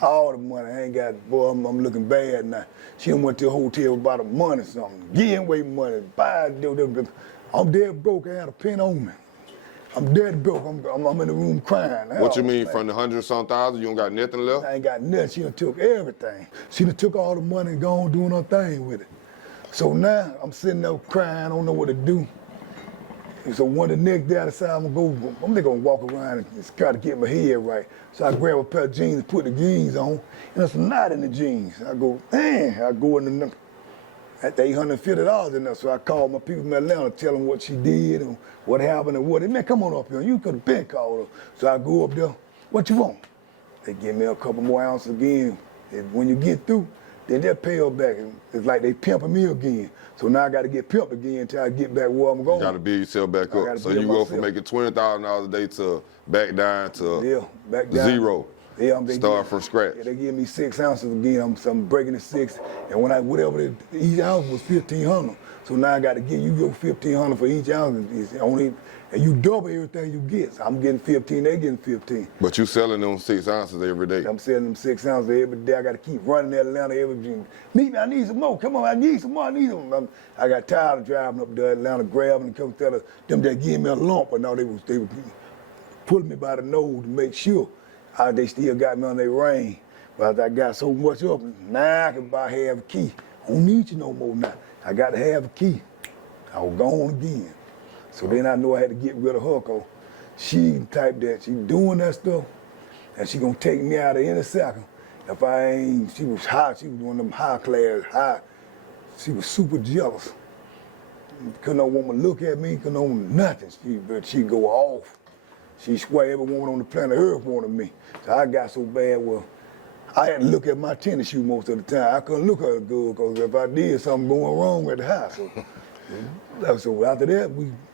All the money, I ain't got, boy, I'm looking bad now. She done went to a hotel with about a month or something, giving away money, buy, I'm dead broke, I had a pen on me. I'm dead broke, I'm in the room crying. What you mean, from the 100-some thousand, you don't got nothing left? I ain't got nothing, she done took everything. She done took all the money and gone doing her thing with it. So now, I'm sitting there crying, I don't know what to do. So one the next day I decided I'm gonna walk around and try to get my head right. So I grab a pair of jeans and put the jeans on, and there's some knot in the jeans. I go, man, I go in the, at $850 in there. So I called my people in Atlanta, tell them what she did and what happened and what. Man, come on up here, you could have been called her. So I go up there, what you want? They give me a couple more ounces again. And when you get through, then they'll pay her back. It's like they pimping me again. So now I got to get pimped again until I get back where I'm going. You got to build yourself back up. So you go from making $20,000 a day to back down to zero. Yeah, start from scratch. Yeah, they give me 6 ounces again. I'm breaking the 6, and when each ounce was $1,500. So now I got to give you your $1,500 for each ounce. It's only, and you double everything you get. So I'm getting 15, they getting 15. But you selling them 6 ounces every day. I'm selling them 6 ounces every day. I got to keep running to Atlanta every day. Meet me, I need some more. Come on, I need some more. I need them. I got tired of driving up to Atlanta, grabbing and come tell them that give me a lump, but now they was pulling me by the nose to make sure. They still got me on their rein. But I got so much up, now I can buy half a key. I don't need you no more now. I got to have a key. I was gone again. So then I knew I had to get rid of her, cause she type that, she doing that stuff, and she gonna take me out of any second. If I ain't, she was high, she was one of them high class, high. She was super jealous. Couldn't no woman look at me, couldn't no nothing. She go off. She swear every woman on the planet Earth wanted me. So I got so bad, well, I had to look at my tennis shoe most of the time. I couldn't look at her good, because if I did, something going wrong at the house. So, So after that,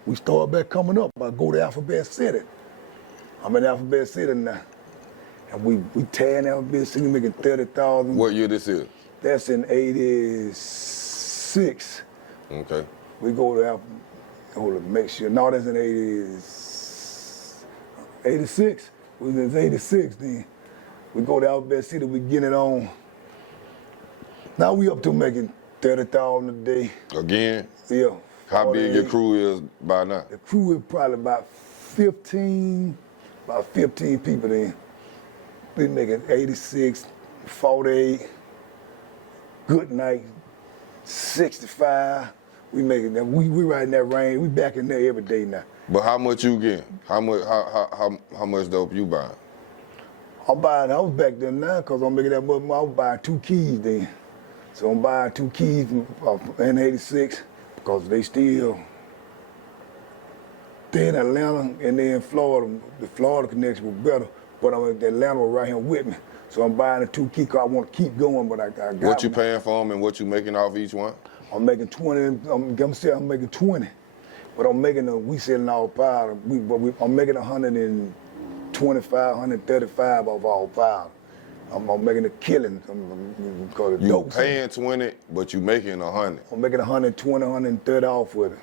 we started back coming up. I go to Alphabet City. I'm in Alphabet City now. And we tearing Alphabet City, making 30,000. What year this is? That's in 86. Okay. We go to Alphabet, hold on, make sure. No, that's in 86. We was in 86 then. We go to Alphabet City, we get it on. Now we up to making 30,000 a day. Again? Yeah. How big your crew is by now? The crew is probably about 15 people then. We making 86, 48, good night, 65. We making that. We right in that range. We back in there every day now. But how much you getting? How much dope you buying? I was back there now because I'm making that much. I was buying 2 keys then. So I'm buying 2 keys in 86 because they still, they in Atlanta and they in Florida. The Florida connection was better, but Atlanta was right here with me. So I'm buying the 2 keys because I want to keep going, but I got What you paying for them and what you making off each one? I'm making 20, I'm making 20. But I'm making we selling all powder. I'm making 125, 135 of all powder. I'm making a killing. You paying 20, but you making 100. I'm making 120, 130 off with it.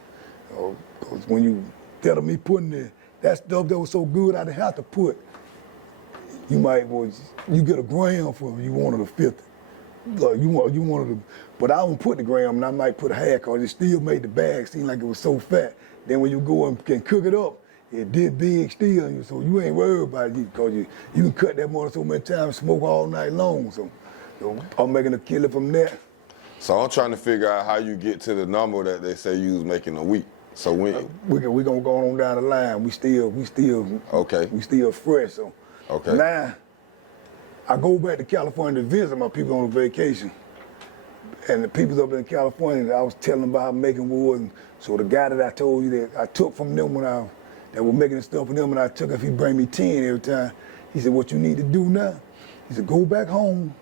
Cause when you tell me putting that stuff that was so good, I didn't have to put. You get a gram for it. You wanted a 50. Like you wanted to, but I don't put the gram, and I might put a half, cause it still made the bag seem like it was so fat. Then when you go and can cook it up, it did big still, so you ain't worried about it, cause you can cut that motor so many times and smoke all night long. So I'm making a killer from that. So I'm trying to figure out how you get to the number that they say you was making a week. So when we gonna go on down the line. We still okay. We still fresh. So okay. Now I go back to California to visit my people on vacation. And the people up in California, I was telling them about how making wood. And so the guy that I told you that I took from them that were making the stuff for them, and I took, if he bring me 10 every time, he said, what you need to do now, he said, go back home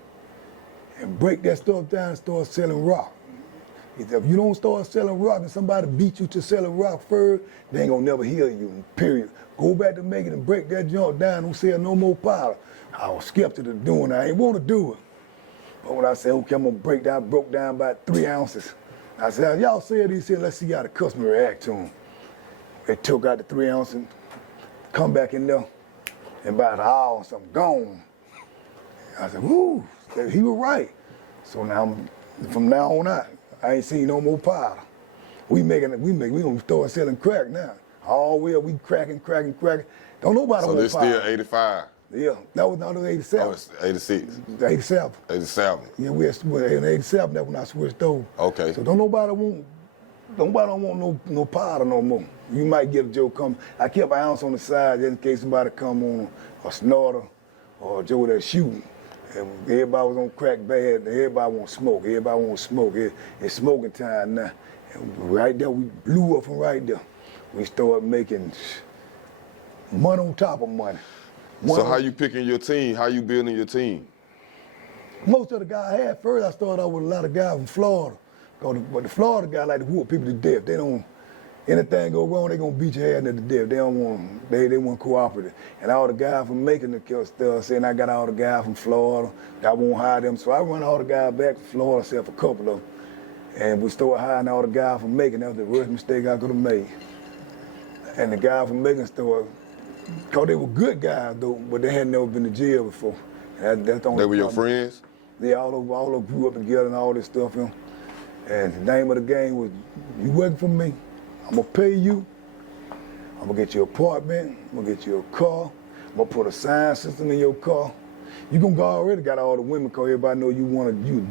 and break that stuff down and start selling rock. He said, if you don't start selling rock and somebody beat you to selling rock first, they ain't gonna never hear you, period. Go back to making and break that junk down, don't sell no more powder. I was skeptical of doing it, I ain't want to do it. But when I said, okay, I'm gonna break down, broke down about 3 ounces. I said, y'all said, he said, let's see how the customer react to them. They took out the 3 ounces, come back in there, and about an hour or something, gone. I said, whoo, he was right. So now, from now on out, I ain't seen no more powder. We gonna start selling crack now. All the way up, we cracking. Don't nobody want powder. So this still 85? Yeah, that was not 87. Oh, it's 86. 87. 87. Yeah, we in 87, that's when I switched over. Okay. So don't nobody want no powder no more. You might get a Joe come. I kept an ounce on the side just in case somebody come on a snorter or a Joe that shooting. And everybody was on crack bad, and everybody want smoke. It's smoking time now. And right there, we blew up from right there. We started making money on top of money. So how you picking your team? How you building your team? Most of the guys I had first, I started out with a lot of guys from Florida. But the Florida guys like to whoop people to death. They don't, anything go wrong, they gonna beat your ass to death. They don't want, they want cooperative. And all the guys from Macon stuff saying I got all the guys from Florida, I won't hire them. So I run all the guys back to Florida, except for a couple of them. And we started hiring all the guys from Macon. That was the worst mistake I could have made. And the guys from Macon started, because they were good guys though, but they had never been to jail before. That's the only They were your problem. friends? They all grew up together and all this stuff. You know? And the name of the game was, you working for me, I'm gonna pay you, I'm gonna get you an apartment, I'm gonna get you a car, I'm gonna put a sign system in your car. You already got all the women, cause everybody know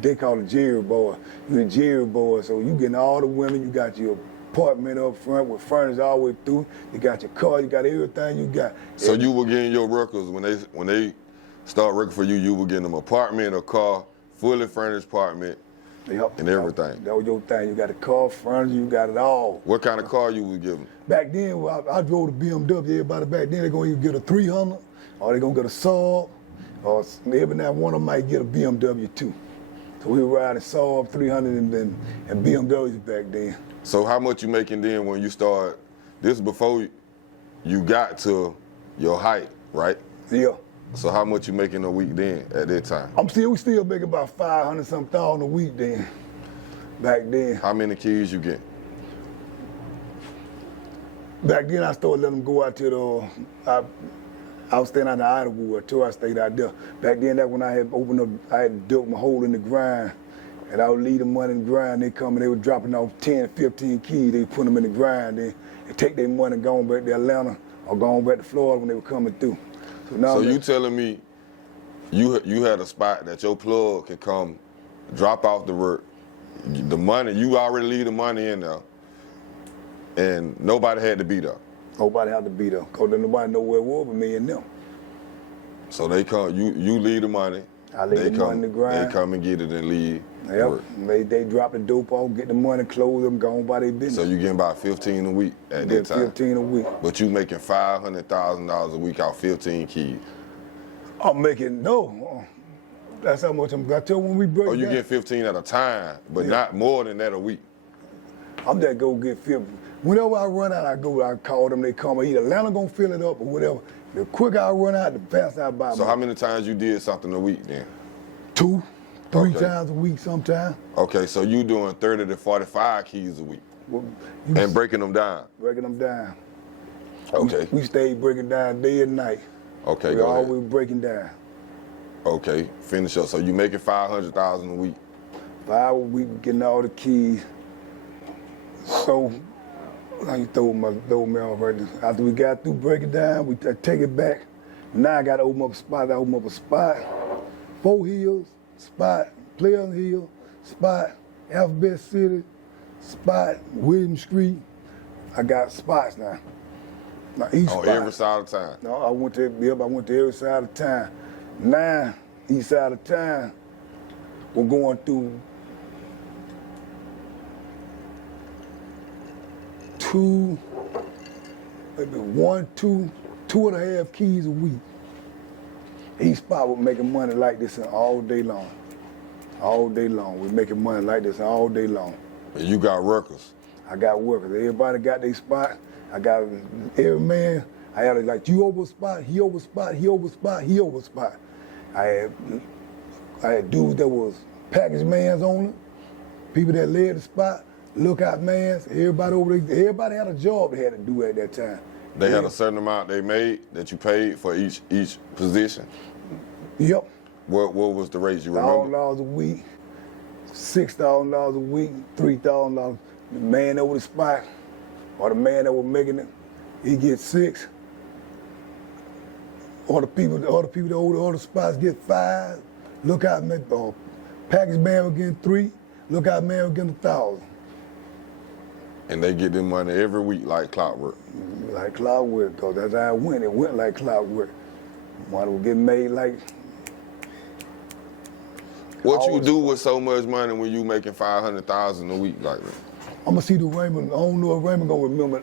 they call it Jerry boy. You a Jerry boy, so you getting all the women, you got your apartment up front with furniture all the way through, you got your car, you got everything you got. So you were getting your records, when they start working for you, you were getting them apartment, a car, fully furnished apartment, Yep. and everything. That was your thing. You got the car, furniture, you got it all. What kind of car you was giving? Back then, I drove the BMW. Everybody back then, they're going to either get a 300 or they're going to get a Saab, or every now and one of them might get a BMW too. So we were riding Saab 300 and BMWs back then. So how much you making then when you start? This before you got to your height, right? Yeah. So how much you making a week then at that time? We still making about 500 some thousand a week then. Back then. How many kids you get? Back then I started letting them go out to I was staying out in Idlewood too. I stayed out there. Back then, that's when I had opened up, I had dug my hole in the ground, and I would leave the money in the ground. They come and they were dropping off 10, 15 keys. They put them in the ground. They take their money and go on back to Atlanta or go on back to Florida when they were coming through. So now So you telling me you had a spot that your plug could come, drop off the work, the money, you already leave the money in there, and nobody had to be there. Nobody had to be there, because nobody know where it was but me and them. So they come, you leave the money. I leave the money in the ground. They come and get it and leave. Yep. They drop the dope off, get the money, close them, go on by their business. So you getting about 15 a week at that time. 15 a week. But you making $500,000 a week out 15 kids. I'm making that's how much I tell when we break. Or you down. get 15 at a time, but not more than that a week. I'm just go get 50. Whenever I run out, I call them, they come. Either Atlanta gonna fill it up or whatever. The quicker I run out, the faster I buy. So how many times you did something a week then? 2, 3 Okay. times a week sometimes. Okay, so you doing 30 to 45 keys a week Well, and breaking them down. breaking them down. Okay, We stayed breaking down day and night. okay, We go ahead. always breaking down. Okay, finish up. So you making 500,000 a week. 5 a week, getting all the keys. So, you throw me off right there. After we got through breaking down, we take it back. Now I got to open up a spot. I open up a spot, 4 Hills, spot, Pleasant Hill, spot, Alphabet City, spot, William Street. I got spots now. Now each On spot. every side of town. No, I went to every side of town. Now, each side of town, we're going through 2, maybe 1, 2, 2.5 keys a week. Each spot was making money like this all day long. All day long. We're making money like this all day long. And you got workers. I got workers. Everybody got their spot. I got every man. I had like you over spot, he over spot, he over spot, he over spot. I had dudes that was package mans on it, people that led the spot, lookout mans, everybody over there, everybody had a job they had to do at that time. They had a certain amount they made that you paid for each position. Yep. What was the rate you remember? $1,000 a week, $6,000 a week, $3,000. The man over the spot, or the man that was making it, he gets 6. Or the people that over the spots get 5. Lookout man, package man was getting 3. Lookout man was getting 1,000. And they get their money every week like clockwork. Like clockwork, because that's how it went. It went like clockwork. Money was getting made like. What you do with so much money when you making 500,000 a week like that? I'm gonna see the Raymond. I don't know if Raymond gonna remember.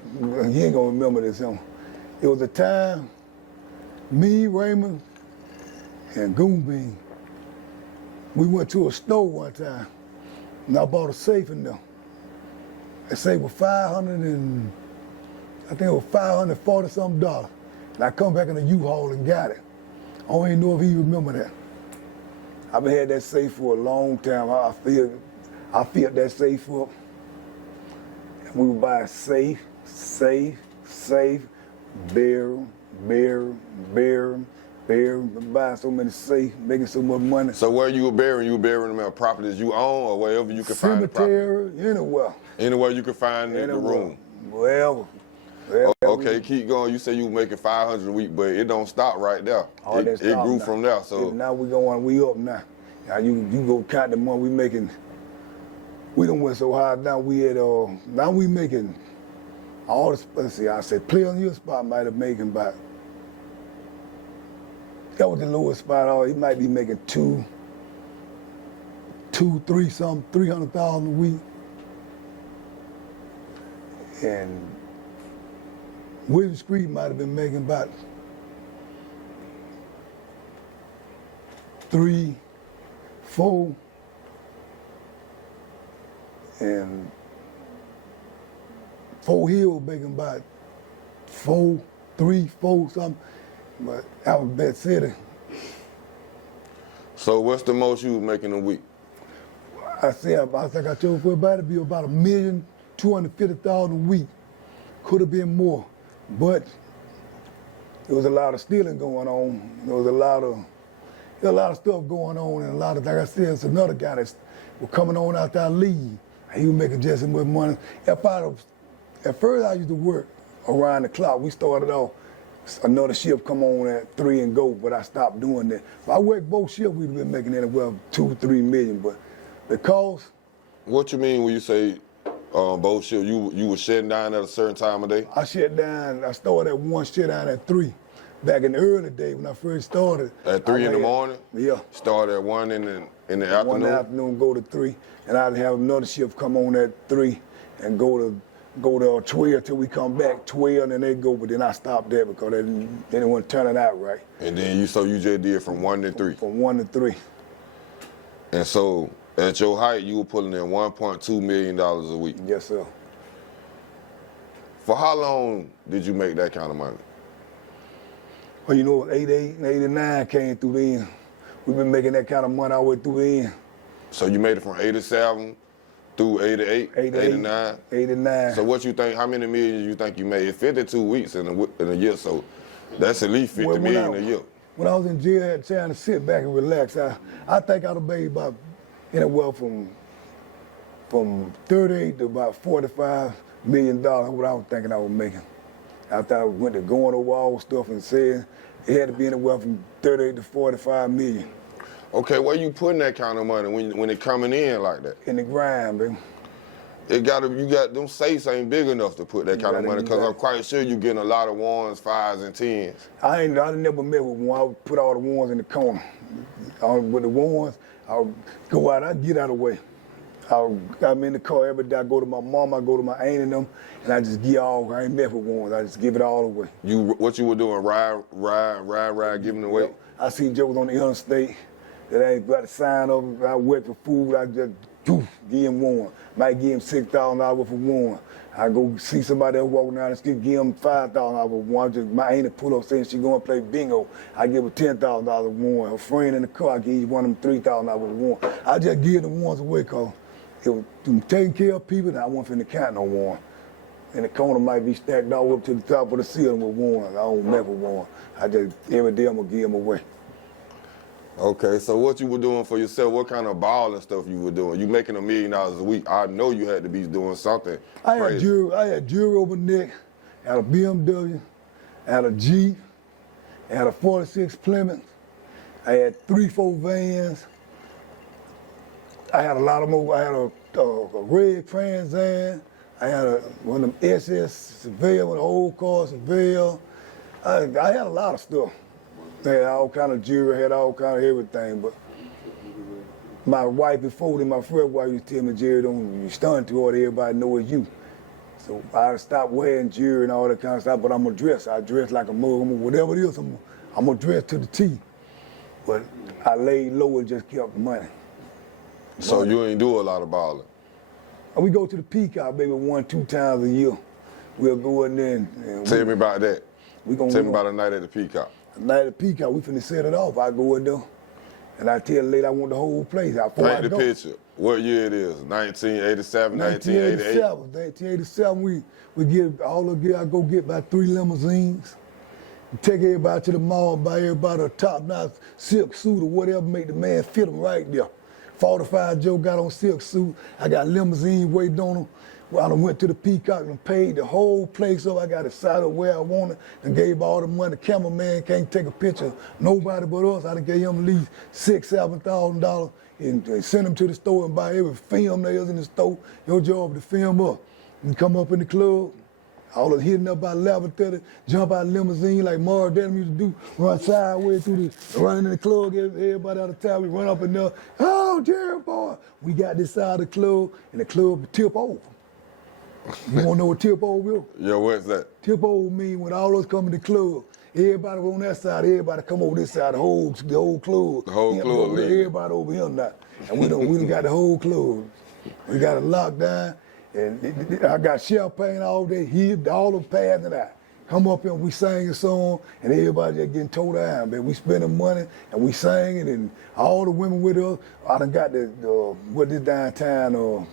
He ain't gonna remember this. It was a time, me, Raymond, and Goon Bean. We went to a store one time, and I bought a safe in there. The safe was I think it was $540 something. And I come back in the U-Haul and got it. I don't even know if he remember that. I've been had that safe for a long time. I filled that safe up. We would buy safe, barrel, buy so many safe, making so much money. So where you were burying them at properties you own or wherever you could find the property? Cemetery, anywhere. Anywhere you could find in the room. Wherever. Okay, keep going. You say you were making 500 a week, but it don't stop right there. Oh, It grew from there. So now we up now. Now you go count the money we making. We done went so high now now we making all the, let's see, I said Pleasant Hill spot might have making about, that was the lowest spot, he might be making 3 something, 300,000 a week. And William Street might have been making about 3, 4, and 4 Hill making about 4, 3, 4 something. But Alphabet City, So what's the most you was making a week? I think I told you about it be about $1,250,000 a week. Could have been more, but there was a lot of stealing going on. There was a lot of stuff going on, and a lot of, like I said, it's another guy that was coming on out that league. He was making just as much money. At first, I used to work around the clock. We started off, another shift come on at 3 and go, but I stopped doing that. If I worked both shifts, we'd have been making anywhere $2-3 million. But because What you mean when you say both shifts? You were shutting down at a certain time of day? I started at 1, shut down at 3. Back in the early days when I first started. At 3 in the morning? Yeah. Started at 1 in the afternoon? 1 in the afternoon, go to 3. And I'd have another shift come on at 3 and go to 12 till we come back, 12, and then they go, but then I stopped there because they didn't want to turn it out right. And then you just did from 1 to 3? From 1 to 3. And so at your height, you were pulling in $1.2 million a week. Yes, sir. For how long did you make that kind of money? Well, you know, 88 and 89 came through then. We've been making that kind of money all the way through then. So you made it from 87 through 88, 89? 89. So what you think, how many millions you think you made? 52 weeks in a year, so that's at least 50 million a year. When I was in jail, I had time to sit back and relax. I think I'd have made about anywhere from 38 to about $45 million, what I was thinking I was making. After I went to going over all stuff and saying it had to be anywhere from 38 to 45 million. Okay, where you putting that kind of money when it coming in like that? In the grind, baby. Them safes ain't big enough to put that kind of money, because I'm quite sure you getting a lot of 1s, 5s, and 10s. I never met with one. I would put all the ones in the corner. With the ones, I would go out, I'd get out of the way. I'm in the car every day. I go to my mom, I go to my aunt and them, and I just give all. I ain't met with ones. I just give it all away. What you were doing, ride, giving away? Yep. I see jokers on the interstate that ain't got to sign up. I work for food. I just give him one. Might give him $6,000 worth of one. I go see somebody else walking down the street, give him $5,000 worth of one. My aunt pull up saying she going to play bingo. I give her $10,000 one. A friend in the car, I give you one of them $3,000 worth of one. I just give them ones away because it was taking care of people, and I wasn't finna count no one. And the corner might be stacked all up to the top of the ceiling with ones. I don't mess with one. I just, every day I'm gonna give them away. Okay, so what you were doing for yourself, what kind of balling stuff you were doing? You making $1 million a week. I know you had to be doing something crazy. I had jewelry over neck, I had a BMW, I had a Jeep, I had a 46 Plymouth, I had 3-4 vans, I had a lot of more. I had a red Trans Am, I had one of them SS Seville, one of the old cars Seville. I had a lot of stuff. I had all kind of jewelry, had all kind of everything, but my wife before then, my first wife used to tell me, Jerry, don't you stunt too hard, everybody know it's you. So I stopped wearing jewelry and all that kind of stuff, but I'm gonna dress. I dress like a mug, whatever it is, I'm gonna dress to the T. But I laid low and just kept the money. So you ain't do a lot of balling? We go to the Peacock, baby, 1-2 times a year. We'll go in there and Tell me about that. Tell me about a night at the Peacock. A night at the Peacock, we finna set it off. I go in there and I tell the lady I want the whole place. Paint the picture. What year it is? 1987, 1988? 1987, we get all the gear. I go get about 3 limousines. Take everybody to the mall, buy everybody a top-notch silk suit or whatever, make the man fit them right there. 45 Joe got on silk suit. I got limousine waiting on him. Well, I done went to the Peacock and paid the whole place up. I got it set up where I wanted and gave all the money. The cameraman can't take a picture of nobody but us. I done gave him at least $6,000-$7,000 and send him to the store and buy every film there is in the store. Your job to film up. You come up in the club, all of hitting up by 11:30, jump out of limousine like Mara Denham used to do, run sideways through running in the club, get everybody out of town. We run up and down. Oh, Jerry boy, we got this side of the club and the club tip over. You wanna know what tip over is? Yeah, what's that? Tip over mean when all of us come to the club, everybody on that side, everybody come over this side, the whole club. The whole club leaving. Everybody over here now. And we done got the whole club. We got a lockdown, and I got champagne all day, heaved all the passing out. Come up here and we sang a song, and everybody just getting towed down, man. We spending money, and we singing, and all the women with us. I done got what this downtown,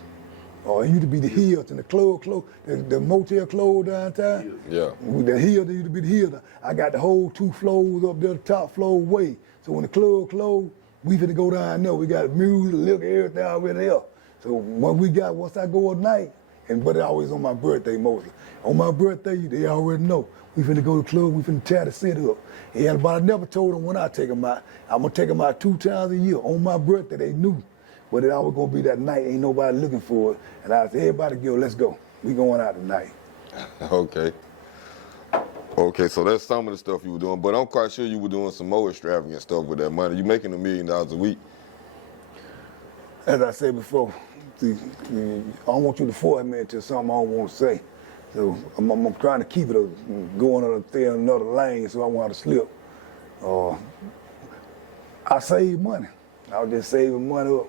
it used to be the Hills and the club closed, the motel closed downtown. Yeah. The Hills, they used to be the Hills. I got the whole 2 floors up there, the top floor way. So when the club closed, we finna go down there. We got music, liquor, everything already there. So once I go at night, but it always on my birthday mostly. On my birthday, they already know. We finna go to the club, we finna tear the city up. And but I never told them when I take them out. I'm gonna take them out 2 times a year. On my birthday, they knew. But it always gonna be that night, ain't nobody looking for it. And I said, everybody go, let's go. We going out tonight. Okay. Okay, so that's some of the stuff you were doing, but I'm quite sure you were doing some more extravagant stuff with that money. You're making $1 million a week. As I said before, see, I don't want you to force me into something I don't want to say. So I'm trying to keep it going on another lane so I won't have to slip. I save money. I was just saving money up.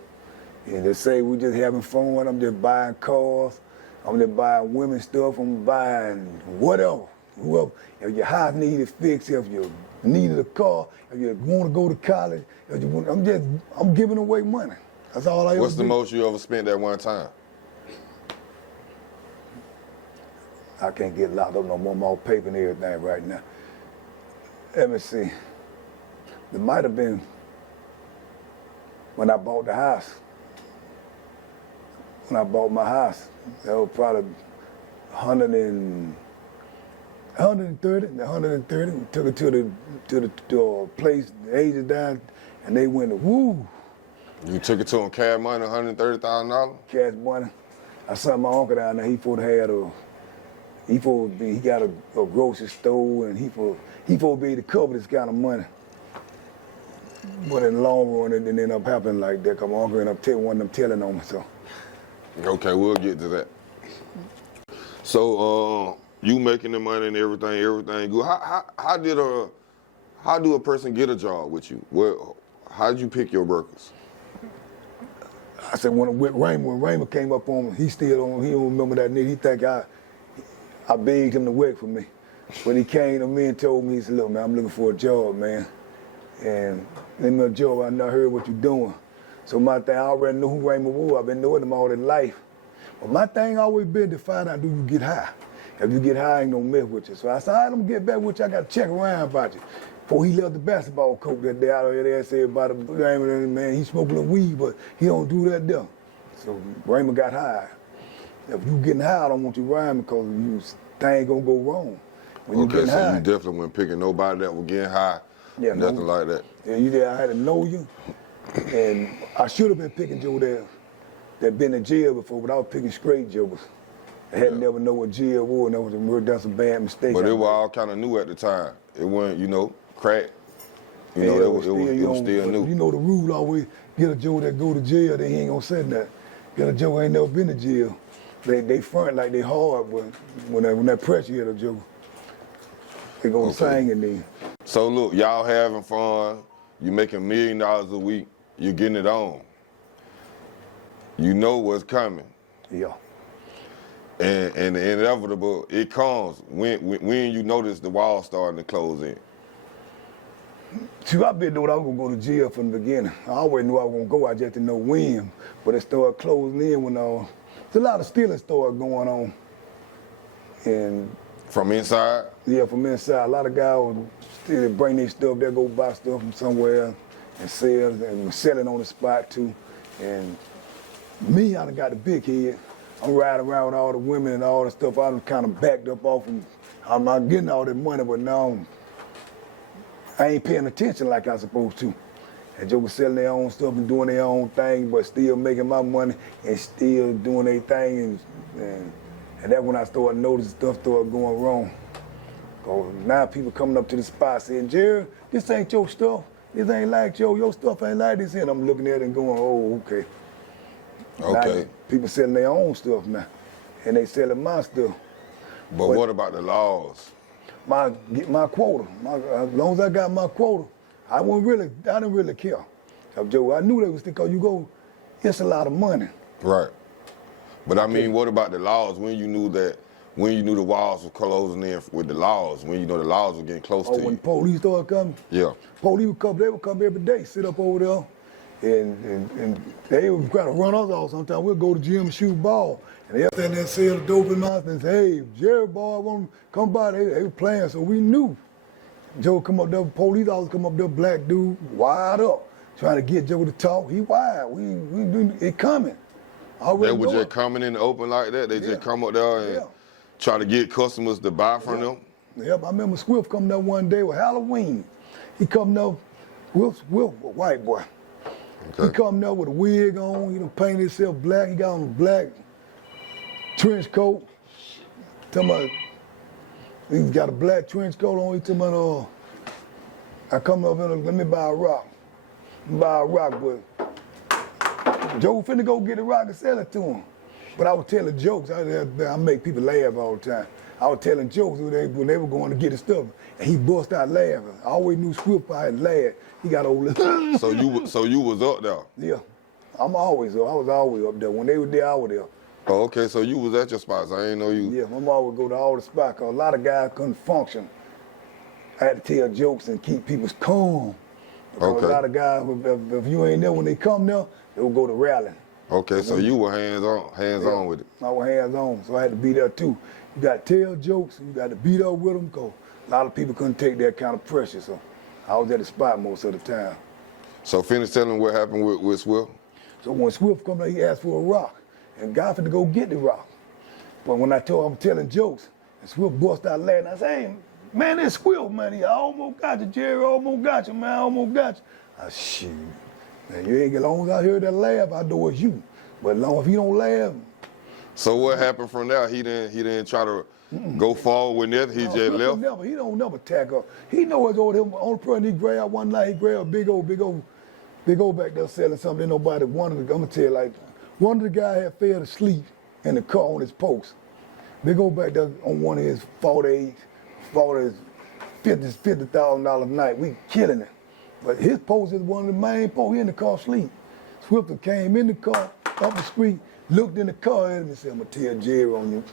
And they say we just having fun. I'm just buying cars. I'm just buying women's stuff. I'm buying whatever. Whoever. If your house needed fixed, if you needed a car, if you want to go to college, I'm giving away money. That's all I ever do. What's the most you ever spent at one time? I can't get locked up no more paper and everything right now. Let me see. It might have been when I bought the house. When I bought my house, that was probably 130. We took it to the place, the agent down, and they went, woo. You took it to him cash money, $130,000? Cash money. I saw my uncle down there. He got a grocery store, and he supposed to be able to cover this kind of money. But in the long run, it didn't end up happening like that, because my uncle ended up one of them telling on me, so. Okay, we'll get to that. So, you making the money and everything good. How do a person get a job with you? How did you pick your workers? I said when Raymond came up on me, he don't remember that nigga. He think I begged him to work for me. But he came to me and told me, he said, look, man, I'm looking for a job, man. And give me a job, I never heard what you're doing. So my thing, I already knew who Raymond was. I've been knowing him all his life. But my thing always been to find out, do you get high? If you get high, I ain't gonna mess with you. So I said, all right, I'm gonna get back with you. I gotta check around about you. Before he left the basketball coach that day out there, said about Raymond, man, he smoked a little weed, but he don't do that there. So Raymond got high. If you getting high, I don't want you around because things gonna go wrong. When you getting high. You definitely weren't picking nobody that was getting high, nothing like that. Yeah, I had to know you. And I should have been picking Joe that been in jail before, but I was picking straight jokers. I had never know what jail was, and done some bad mistakes. But it was all kind of new at the time. It wasn't, crack. It was still new. You know the rule always, get a Joe that go to jail, they ain't gonna say nothing. Get a Joe ain't never been to jail. They front like they hard, but when that pressure hit a Joe, they gonna sing and then. So look, y'all having fun, you making $1 million a week, you getting it on. You know what's coming. Yeah. And the inevitable, it comes when you notice the wall starting to close in. See, I been knowing I was gonna go to jail from the beginning. I always knew I was gonna go, I just didn't know when. But it started closing in when there's a lot of stealing started going on. And from inside? Yeah, from inside. A lot of guys would still bring their stuff, they'll go buy stuff from somewhere and sell, and selling on the spot too. And me, I done got the big head. I'm riding around with all the women and all the stuff. I'm kind of backed up off them. I'm not getting all that money, but now I ain't paying attention like I supposed to. And Joe was selling their own stuff and doing their own thing, but still making my money and still doing their thing. And that's when I started noticing stuff started going wrong. So now people coming up to the spot saying, Jerry, this ain't your stuff. This ain't like your stuff ain't like this. And I'm looking at it and going, oh, okay. Okay. Now, people selling their own stuff now, and they selling my stuff. But what about the laws? Get my quota. As long as I got my quota, I didn't really care. So, Joe, I knew that was because it's a lot of money. Right. But I mean, what about the laws? When you knew the walls were closing in with the laws, when you know the laws were getting close to when you? police started coming? Yeah. Police would come, they would come every day, sit up over there, and they would try to run us off sometimes. We'll go to the gym and shoot ball. And they'll stand there and sell the dope in my mouth and say, hey, Jerry boy, I want to come by. They were playing, so we knew. Joe come up there, police officer come up there, black dude, wired up, trying to get Joe to talk. He wired. It coming. They were just coming in the open like that? They just come up there and try to get customers to buy from them? Yep, I remember Swift coming there one day with Halloween. He come there, Swift, a white boy. Okay. He come there with a wig on, he done painted himself black, he got on a black trench coat. Talking about, he got a black trench coat on, he talking about, I come up here, let me buy a rock. Buy a rock, but Joe finna go get a rock and sell it to him. But I was telling jokes. I make people laugh all the time. I was telling jokes when they were going to get his stuff, and he bust out laughing. I always knew Swift I had laughed. He got over there. So you was up there? Yeah, I'm always up. I was always up there. When they were there, I was there. Oh, okay, so you was at your spots. I ain't know you. Yeah, I'm always go to all the spots, because a lot of guys couldn't function. I had to tell jokes and keep people calm. Because a lot of guys, if you ain't there when they come there, they will go to rallying. Okay, so you were hands-on with it. I was hands-on, so I had to be there too. You got to tell jokes, you got to be there with them, because a lot of people couldn't take that kind of pressure, so I was at the spot most of the time. So finish telling what happened with Swift? So when Swift come there, he asked for a rock, and God finna go get the rock. But when I told him I'm telling jokes, and Swift bust out laughing, I said, hey, man, it's Swift, man. I almost got you, Jerry, I almost got you, man, I almost got you. I said, shoot. Man, you ain't get long as I heard that laugh, I know it's you. But long if he don't laugh. So what happened from there? He didn't try to go forward with it. He just left. He don't never tack up. He know it's over him. Only person he grabbed one night, he grabbed a big old back there selling something. Nobody wanted. I'm gonna tell you like, one of the guys had fell asleep in the car on his post. Big old back there on one of his 40s, $50,000 a night. We killing it. But his post is one of the main posts. He in the car sleep. Swifter came in the car, up the street, looked in the car at him and said, I'm gonna tell Jerry on you.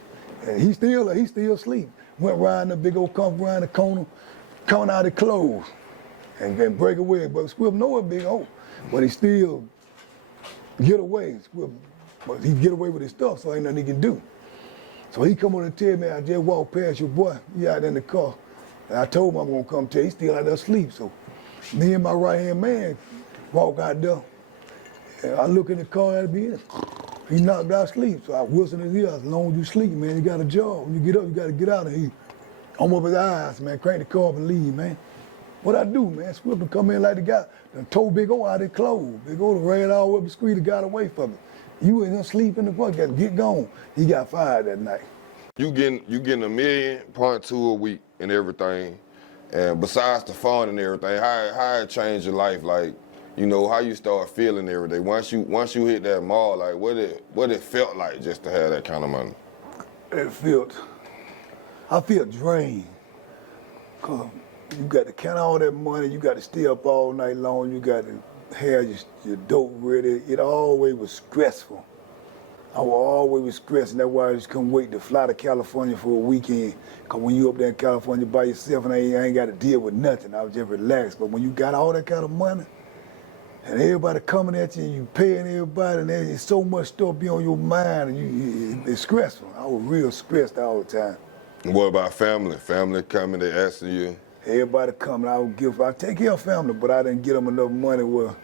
And he still asleep. Went riding the big old come around the corner, coming out of clothes, and then break away. But Swift know it big old, but he still get away. Swift, but he get away with his stuff, so ain't nothing he can do. So he come on and tell me, I just walked past your boy, he out in the car. And I told him I'm gonna come tell you, he still out there asleep. So me and my right-hand man walk out there. And I look in the car at him, he knocked out sleep. So I whistled in his ear, as long as you sleep, man, you got a job. When you get up, you gotta get out of here. I'm up his eyes, man, crank the car up and leave, man. What I do, man, Swift would come in like the guy, and tow Big O out his clothes. Big O ran all up the street and got away from me. You in there sleeping, the fuck, got to get gone. He got fired that night. You getting $1.2 million a week and everything. And besides the fun and everything, how it changed your life? Like, you know, how you start feeling every day. Once you hit that mall, like what it felt like just to have that kind of money? I feel drained. Cause you got to count all that money, you got to stay up all night long, you got to have your dope ready. It always was stressful. I was always stressed, and that's why I just couldn't wait to fly to California for a weekend. Cause when you up there in California by yourself and I ain't got to deal with nothing, I was just relaxed. But when you got all that kind of money, and everybody coming at you, and you paying everybody, and there's so much stuff be on your mind, and it's stressful. I was real stressed all the time. And what about family? Family coming, they asking you? Everybody coming, I take care of family, but I didn't get them enough money where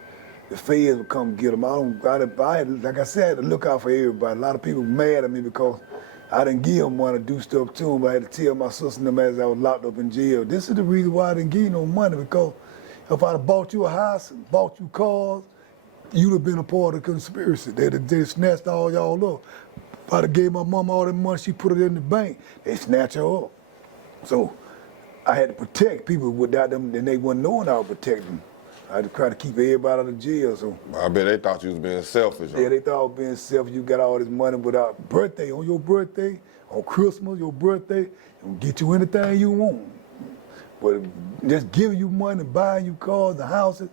the feds would come get them. Like I said, I had to look out for everybody. A lot of people mad at me because I didn't give them money to do stuff to them. I had to tell my sister and them as I was locked up in jail. This is the reason why I didn't give you no money, because if I'd have bought you a house, bought you cars, you'd have been a part of the conspiracy. They snatched all y'all up. If I'd have gave my mom all that money, she put it in the bank, they snatch her up. So I had to protect people without them, and they wasn't knowing I was protecting them. I had to try to keep everybody out of jail. So I bet they thought you was being selfish. Yeah, they thought I was being selfish. You got all this money without birthday, on your birthday, on Christmas, your birthday, and get you anything you want. But just giving you money, buying you cars and houses,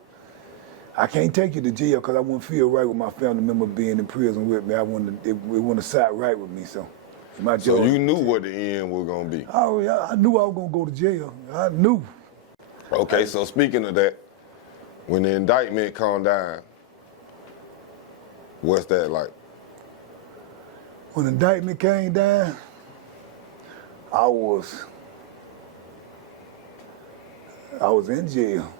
I can't take you to jail because I wouldn't feel right with my family member being in prison with me. It wouldn't have sat right with me. So, So you knew what the end was gonna be. I knew I was gonna go to jail. I knew. Okay, so speaking of that, when the indictment come down, what's that like? When the indictment came down, I was in jail.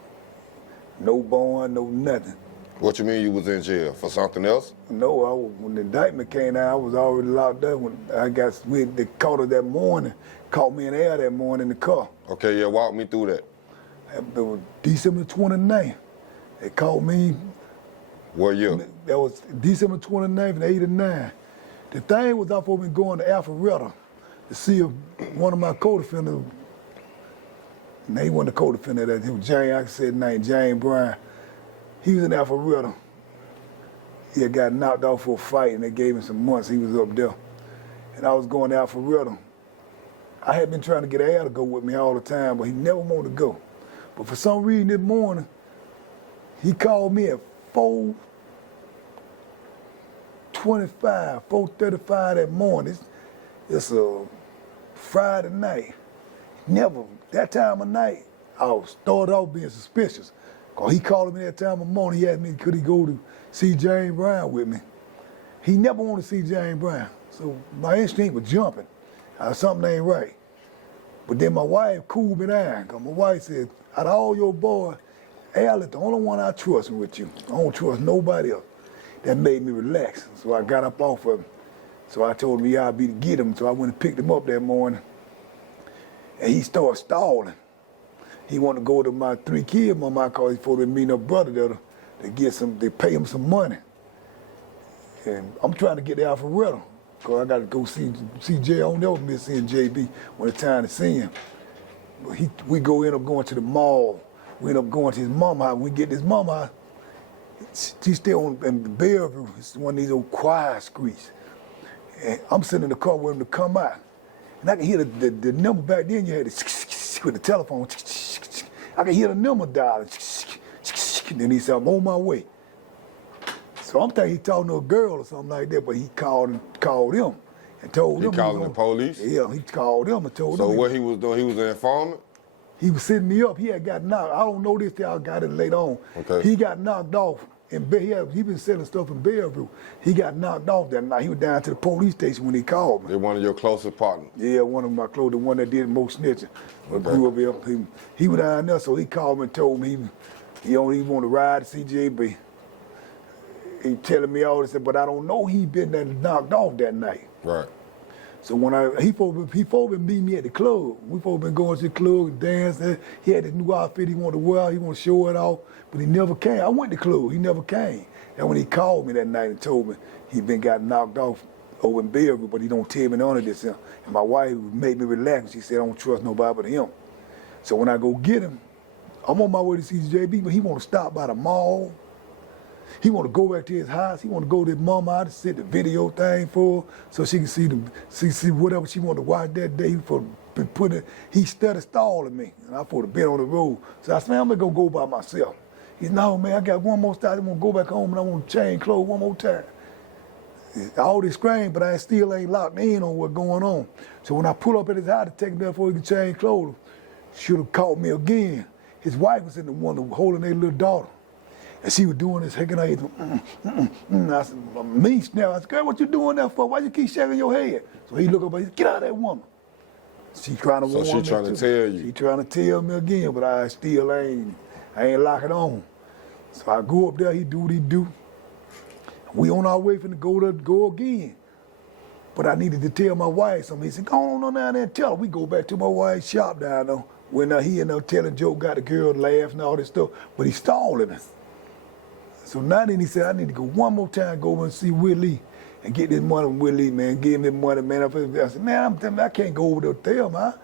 No bond, no nothing. What you mean you was in jail? For something else? No, when the indictment came down, I was already locked up. When they caught us that morning, caught me in the air that morning in the car. Okay, yeah, walk me through that. It was December 29th. They caught me. What year? That was December 29th in '89. The thing was I supposed to be going to Alpharetta to see if one of my co-defendants, and he wasn't a co-defendant, that he was James, I said his name, James Bryan. He was in Alpharetta. He had got knocked off for a fight and they gave him some months. He was up there. And I was going to Alpharetta. I had been trying to get Al to go with me all the time, but he never wanted to go. But for some reason this morning, he called me at 4:35 that morning. It's a Friday night. Never, that time of night, I started off being suspicious. Cause he called me that time of morning, he asked me could he go to see James Bryan with me. He never wanted to see James Bryan. So my instinct was jumping. Something ain't right. But then my wife cooled me down, cause my wife said, out of all your boys, Al is the only one I trust with you. I don't trust nobody else. That made me relax. So I got up off of him. So I told him I'd be to get him. So I went and picked him up that morning. And he started stalling. He wanted to go to my 3 kids, mama, cause he supposed to meet a brother there to pay him some money. And I'm trying to get to Alpharetta, cause I got to go see Jay. I don't never miss seeing JB when it's time to see him. But we end up going to the mall. We end up going to his mama house. When we get to his mama house, she still in Bellevue. It's one of these old quiet streets. And I'm sitting in the car with him to come out. And I can hear the number back then, you had it with the telephone. I can hear the number dialing. Then he said, I'm on my way. So I'm thinking he talking to a girl or something like that, but he called him and told him. He calling the police? Yeah, he called him and told him. So what he was doing, he was an informant? He was setting me up. He had got knocked. I don't know this till I got it later on. Okay. He got knocked off. He been selling stuff in Bellevue. He got knocked off that night. He was down to the police station when he called me. They're one of your closest partners? Yeah, one of my close, the one that did most snitching. But Okay. grew up here. He was down there, so he called me and told me he don't even want to ride to CJB. He telling me all this, but I don't know he been knocked off that night. Right. So when he supposed to meet me at the club. We supposed to been going to the club, dancing. He had this new outfit he wanted to wear. He wanted to show it off, but he never came. I went to the club. He never came. And when he called me that night and told me he got knocked off over in Bellevue, but he don't tell me none of this. And my wife made me relax. She said, I don't trust nobody but him. So when I go get him, I'm on my way to see JB, but he want to stop by the mall. He want to go back to his house. He want to go to his mama house to set the video thing for her so she can see whatever she want to watch that day. He started stalling me, and I supposed to been on the road. So I said, man, I'm gonna go by myself. He said, no, man, I got one more stop. I want to go back home and I want to change clothes one more time. All this scream, but I still ain't locked in on what's going on. So when I pull up at his house to take him there before he could change clothes, should have caught me again. His wife was in the one holding their little daughter. And she was doing this, shaking her head. I said, me snap. I said, girl, what you doing that for? Why you keep shaking your head? So he looked up and he said, get out of that woman. She trying to warn me. So she trying to tell you? She trying to tell me again, but I ain't locking on. So I go up there, he do what he do. We on our way finna go again. But I needed to tell my wife something. He said, go on down there and tell her. We go back to my wife's shop down there. When he and telling joke, got the girl laughing and all this stuff, but he stalling me. So now then he said, I need to go one more time, go over and see Willie and get this money from Willie, man. Give him this money, man. I said, man, I can't go over there to tell her, man.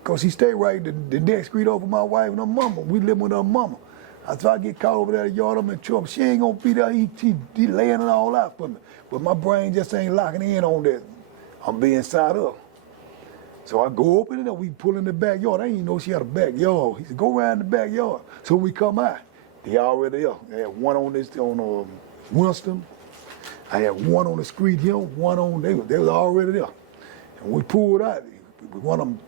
Because she stay right the next street over my wife and her mama. We live with her mama. I said, I get caught over there at the yard, I'm in trouble. She ain't gonna be there, he laying it all out for me. But my brain just ain't locking in on that. I'm being side up. So I go open it up, we pull in the backyard. I didn't even know she had a backyard. He said, go around the backyard. So we come out. They already there. I had one on Winston. I had one on the street here, one on, they was already there. And we pulled out, one of them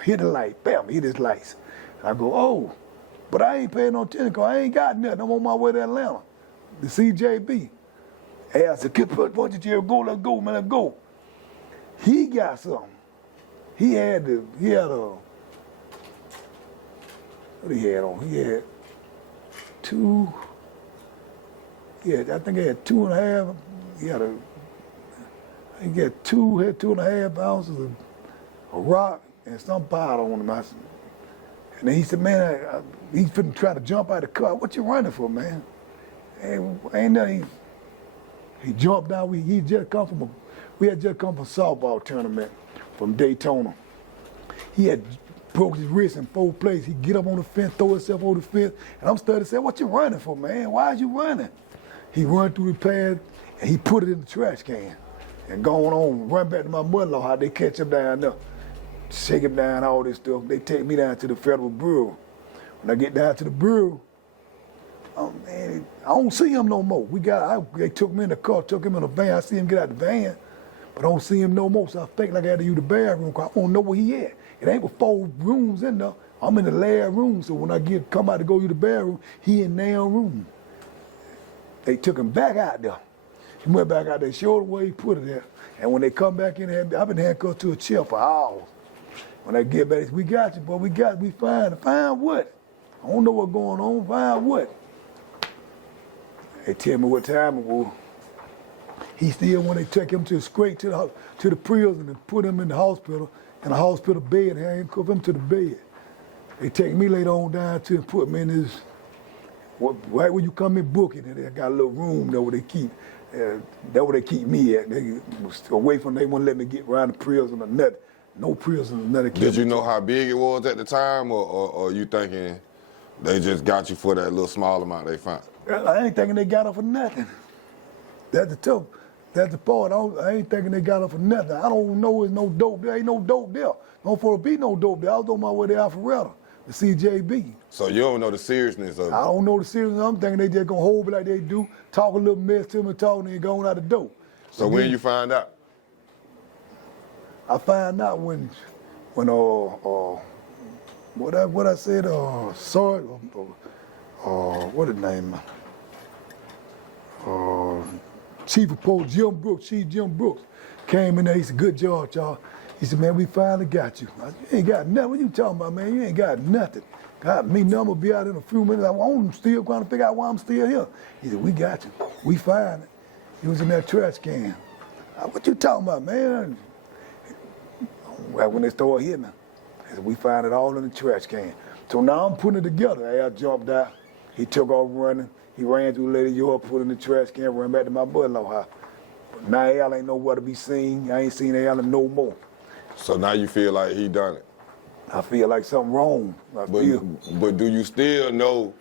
hit the light, bam, hit his lights. I go, oh, but I ain't paying no attention because I ain't got nothing. I'm on my way to Atlanta, the CJB. Hey, I said, get put bunch of Jerry, go, let's go, man, let's go. He got something. He had what he had on? He had I think he had 2.5. He had 2.5 ounces of rock and some powder on him. And then he said, man, he's finna try to jump out of the car. What you running for, man? Ain't nothing. He jumped down. We had just come from a softball tournament from Daytona. He had broke his wrist in 4 places. He get up on the fence, throw himself over the fence, and I'm starting to say, what you running for, man? Why is you running? He run through the pad, and he put it in the trash can. And going on, run back to my mother-in-law, how they catch him down there. Shake him down, all this stuff. They take me down to the Federal Bureau. When I get down to the Bureau, man, I don't see him no more. They took me in the car, took him in the van. I see him get out the van, but I don't see him no more. So I think like I had to use the bathroom because I don't know where he at. It ain't but 4 rooms in there. I'm in the last room, so when I come out to go use the bathroom, he in their room. They took him back out there. He went back out there, showed where he put it there. And when they come back in, I've been handcuffed to a chair for hours. When they get back, they say, we got you, boy, we fine. Fine what? I don't know what's going on, fine what? They tell me what time it was. He still, when they take him straight to the prison and put him in a hospital bed, handcuff him to the bed. They take me later on down to and put me in this, right when you come in booking, and they got a little room there where they keep, that's where they keep me at. They was away from, they wouldn't let me get around the prison or nothing. No prison or nothing. Did you know how big it was at the time, or you thinking they just got you for that little small amount they found? I ain't thinking they got her for nothing. That's the part. I ain't thinking they got her for nothing. I don't know there's no dope there. Ain't no dope there. Don't for be no dope there. I was on my way to Alpharetta, the CJB. So you don't know the seriousness of it? I don't know the seriousness. I'm thinking they just gonna hold me like they do, talk a little mess to me, talk, and then going out the door. So when you find out? I find out when what I said, sorry, what his name? Chief of Police Chief Jim Brooks, came in there. He said, good job, y'all. He said, man, we finally got you. I said, you ain't got nothing. What you talking about, man? You ain't got nothing. Got me, number be out in a few minutes. I'm still trying to figure out why I'm still here. He said, we got you. We find it. He was in that trash can. What you talking about, man? Right when they started hitting me, he said, we find it all in the trash can. So now I'm putting it together. I jumped out. He took off running. He ran through Lady York, put it in the trash can, ran back to my mother-in-law house. But now Al ain't nowhere to be seen. I ain't seen Al no more. So now you feel like he done it? I feel like something wrong. But do you still know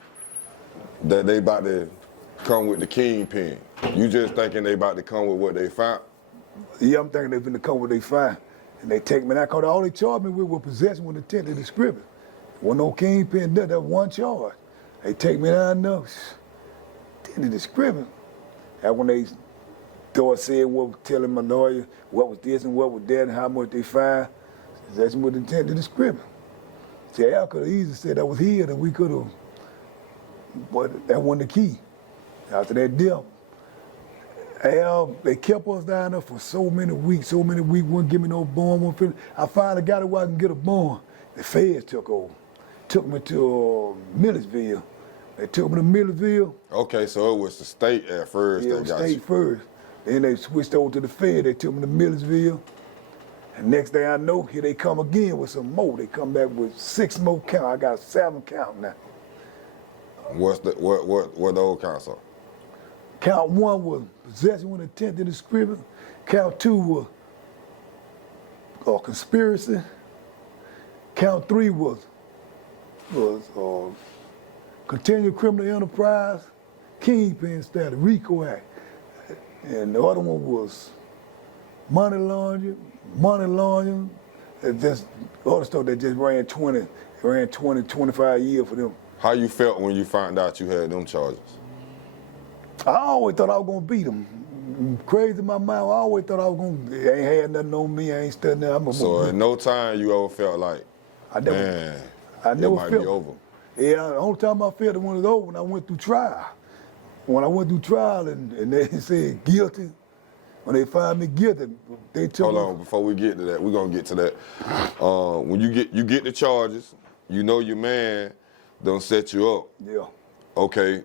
that they about to come with the kingpin? You just thinking they about to come with what they found? Yeah, I'm thinking they finna come with what they find. And they take me down, because all they charged me with was possession with intent to distribute. Wasn't no kingpin there, that one charge. They take me down there, intent to distribute. And when they started saying telling my lawyer what was this and what was that and how much they fined, possession with intent to distribute. See, Al could have easily said that was his and we could have, but that wasn't the key. After that deal, Al, they kept us down there for so many weeks, wouldn't give me no bond. I finally got it where I can get a bond. The feds took over. Took me to Millersville. They took me to Millersville. Okay, so it was the state at first that got you. Yeah, state first. Then they switched over to the Fed. They took me to Millersville. And next thing I know, here they come again with some more. They come back with 6 more counts. I got 7 counts now. What the old counts are? Count 1 was possession with intent to distribute. Count 2 was conspiracy. Count 3 was continued criminal enterprise, kingpin status, RICO Act. And the other one was money laundering, and just other stuff that just ran 25 years for them. How you felt when you found out you had them charges? I always thought I was gonna beat them. Crazy in my mind, I always thought I was gonna, they ain't had nothing on me, I ain't studying there. So at no time you ever felt like, I never, man, I never it might felt be over. Yeah, the only time I felt it when it was over, when I went through trial. When I went through trial and they said guilty, when they found me guilty, they took Hold on, before we get to that, we're gonna get to that. When you get the charges, you know your man done set you up. Yeah. Okay,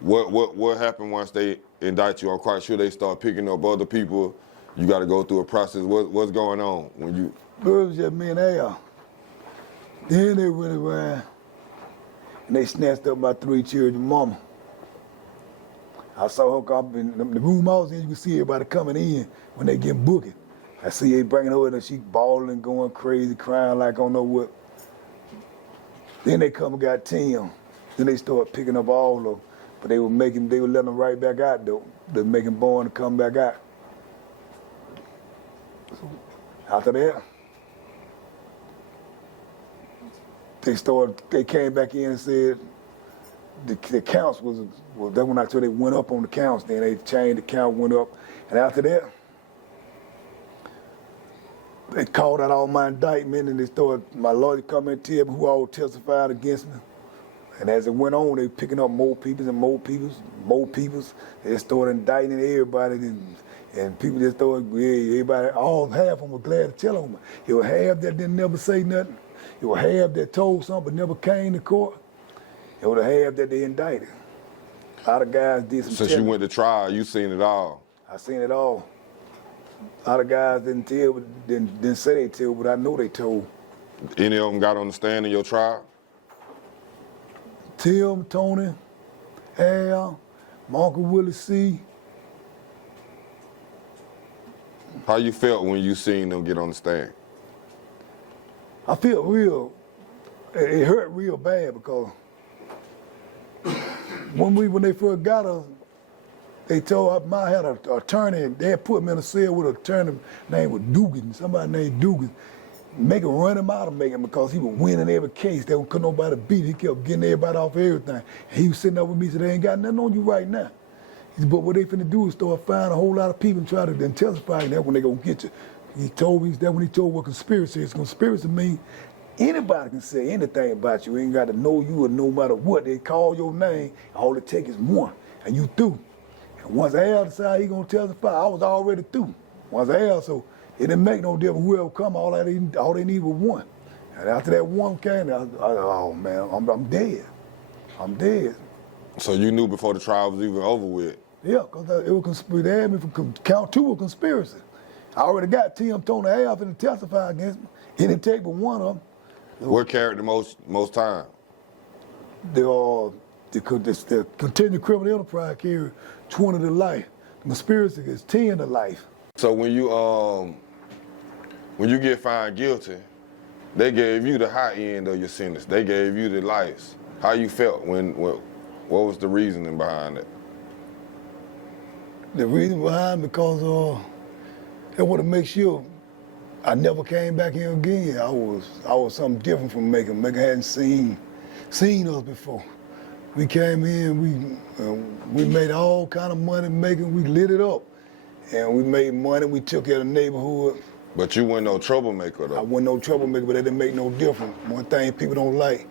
what happened once they indict you? I'm quite sure they start picking up other people. You got to go through a process. What's going on when you? It was just me and Al. Then they went around and they snatched up my 3 children mama. I saw her come in the room I was in. You can see everybody coming in when they get booking. I see they bringing her in and she bawling, going crazy, crying like I don't know what. Then they come and got T.T.O.M. Then they started picking up all of them. But they were letting them right back out though. They were making born to come back out. So after that, they came back in and said the counts was that when I told they went up on the counts, then they changed the count, went up. And after that, they called out all my indictment and they started, my lawyer come and tell me who all testified against me. And as it went on, they picking up more people and more people, more people. They started indicting everybody and people just started, everybody, half of them were glad to tell on me. It was half that didn't never say nothing. It was half that told something but never came to court. It was the half that they indicted. A lot of guys did some Since telling. you went to trial, you seen it all. I seen it all. A lot of guys didn't say they told, but I know they told. Any of them got on the stand in your trial? Tim, Tony, Al, my Uncle Willie C. How you felt when you seen them get on the stand? I feel it hurt real bad because when they first got us, they told I had an attorney, they had put me in a cell with an attorney named Dugan, somebody named Dugan. Make him run him out of making because he was winning every case. They couldn't nobody beat him. He kept getting everybody off everything. And he was sitting up with me, said, they ain't got nothing on you right now. He said, but what they finna do is start finding a whole lot of people and try to then testify, and that's when they gonna get you. He told me, that's when he told what conspiracy is. Conspiracy means anybody can say anything about you. Ain't got to know you or no matter what. They call your name, all it takes is one, and you through. And once Al decided he gonna testify, I was already through. Once Al, so it didn't make no difference whoever come, all they need was one. And after that one came, oh man, I'm dead. I'm dead. So you knew before the trial was even over with? Yeah, because it was conspiracy. They had me for count 2 of conspiracy. I already got T.T.O.M. Tony Al to testify against me. He didn't take but one of them. What carried the most time? The continued criminal enterprise carried 20 to life. The conspiracy is 10 to life. So when you get found guilty, they gave you the high end of your sentence. They gave you the lives. How you felt what was the reasoning behind it? The reason behind because they want to make sure I never came back here again. I was something different from Macon. Macon hadn't seen us before. We came in, we made all kind of money Macon. We lit it up, and we made money. We took care of the neighborhood. But you weren't no troublemaker though. I wasn't no troublemaker, but that didn't make no difference. One thing people don't like,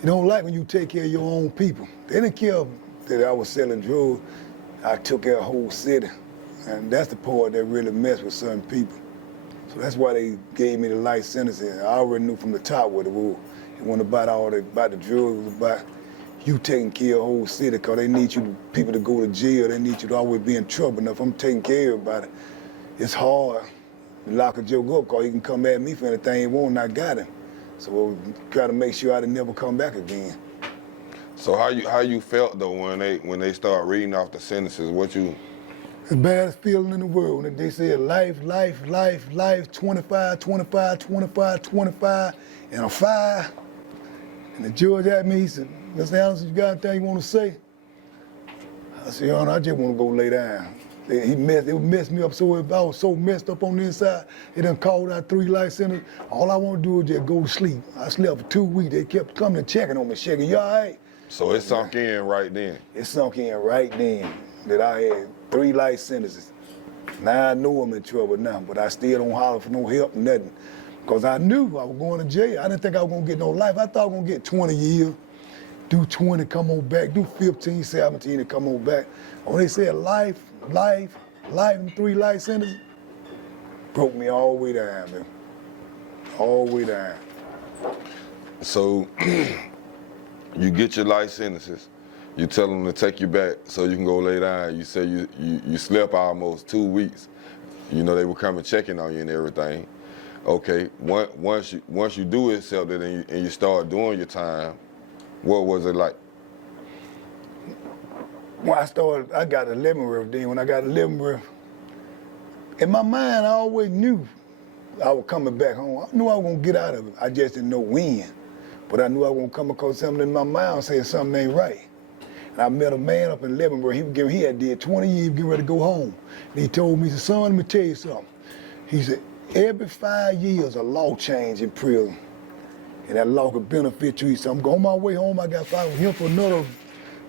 you don't like when you take care of your own people. They didn't care that I was selling drugs. I took care of the whole city, and that's the part that really messed with certain people. So that's why they gave me the life sentence. I already knew from the top what it was. It wasn't about about the drugs, it was about you taking care of the whole city, because they need people to go to jail. They need you to always be in trouble. Now, if I'm taking care of everybody, it's hard to lock a joke up, because he can come at me for anything he want, and I got him. So got to make sure I didn't never come back again. So how you felt though when they start reading off the sentences? The baddest feeling in the world. When they said life, 25, 25, 25, 25, and a 5. And the judge asked me, he said, Mr. Anderson, you got anything you want to say? I said, Your Honor, I just want to go lay down. It messed me up so I was so messed up on the inside. They done called out 3 life sentences. All I want to do is just go to sleep. I slept for 2 weeks. They kept coming and checking on me, checking, you all right? So it sunk in right then. It sunk in right then that I had 3 life sentences. Now I know I'm in trouble now, but I still don't holler for no help, nothing. Because I knew I was going to jail. I didn't think I was going to get no life. I thought I was going to get 20 years, do 20, come on back, do 15, 17, and come on back. When they said life, and 3 life sentences, broke me all the way down, man. All the way down. So you get your life sentences. You tell them to take you back so you can go lay down. You say you slept almost 2 weeks. You know, they were coming checking on you and everything. Okay, once you do accept it and you start doing your time, what was it like? When I got 11th then. When I got 11th, in my mind, I always knew I was coming back home. I knew I was gonna get out of it. I just didn't know when. But I knew I was gonna come across something in my mind saying something ain't right. And I met a man up in Leavenworth. He had did 20 years, getting ready to go home. And he told me, he said, son, let me tell you something. He said, every 5 years, a law change in prison. And that law could benefit you. He said, I'm going my way home. I got 5 here for another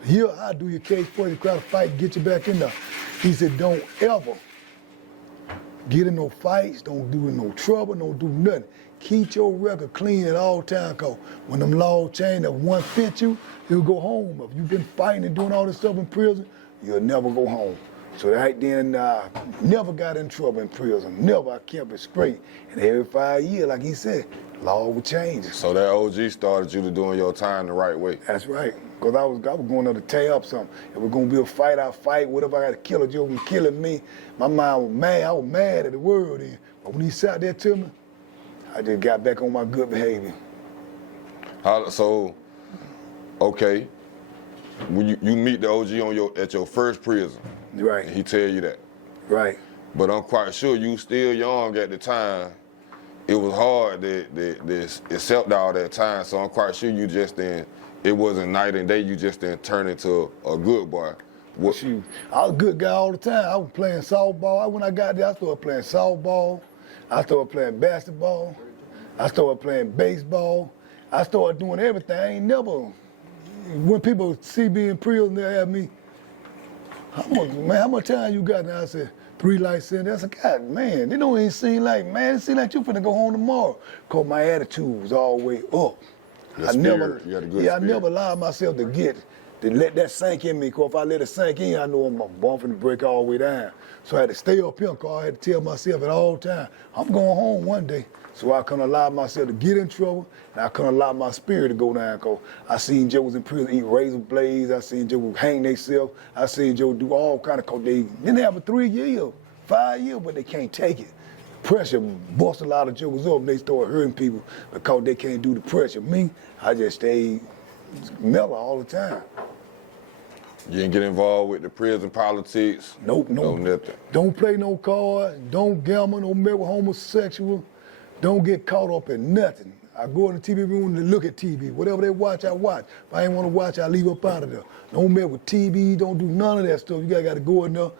year. I'll do your case for you, try to fight, get you back in there. He said, don't ever get in no fights, don't do no trouble, don't do nothing. Keep your record clean at all times, cause when them laws change, if one fit you, you'll go home. If you've been fighting and doing all this stuff in prison, you'll never go home. So right then, never got in trouble in prison. Never, I kept it straight. And every 5 years, like he said, law would change. So that OG started you to doing your time the right way. That's right. Because I was going there to tear up something. If we're going to be a fight, I fight. Whatever I got to kill a joke and killing me. My mind was mad. I was mad at the world then. But when he sat there to me, I just got back on my good behavior. Okay, when you meet the OG at your first prison, Right. and he tell you that. Right. But I'm quite sure you still young at the time. It was hard to accept all that time, so I'm quite sure you just then, it wasn't night and day, you just then turned into a good boy. Shoot, I was a good guy all the time. I was playing softball. When I got there, I started playing softball. I started playing basketball. I started playing baseball. I started doing everything. I ain't never, when people see me in prison, they ask me, how much time you got? And I said, 3 life sentences. I said, God, man, they don't even seem like, man, it seem like you finna go home tomorrow. Cause my attitude was all the way up. You had a good spirit. I never allowed myself to let that sink in me. Cause if I let it sink in, I know I'm bumping the break all the way down. So I had to stay up here, cause I had to tell myself at all times, I'm going home one day. So I couldn't allow myself to get in trouble, and I couldn't allow my spirit to go down, cause I seen Joe was in prison eat razor blades, I seen Joe hang themselves, I seen Joe do all kind of, cause they didn't have a 3 year, 5 year, but they can't take it. Pressure bust a lot of jokers up and they start hurting people because they can't do the pressure. Me, I just stayed mellow all the time. You didn't get involved with the prison politics? Nope. No nothing. Don't play no cards, don't gamble, don't marry with homosexual, don't get caught up in nothing. I go in the TV room to look at TV. Whatever they watch, I watch. If I ain't want to watch, I leave up out of there. Don't mess with TV, don't do none of that stuff. You got to go in there.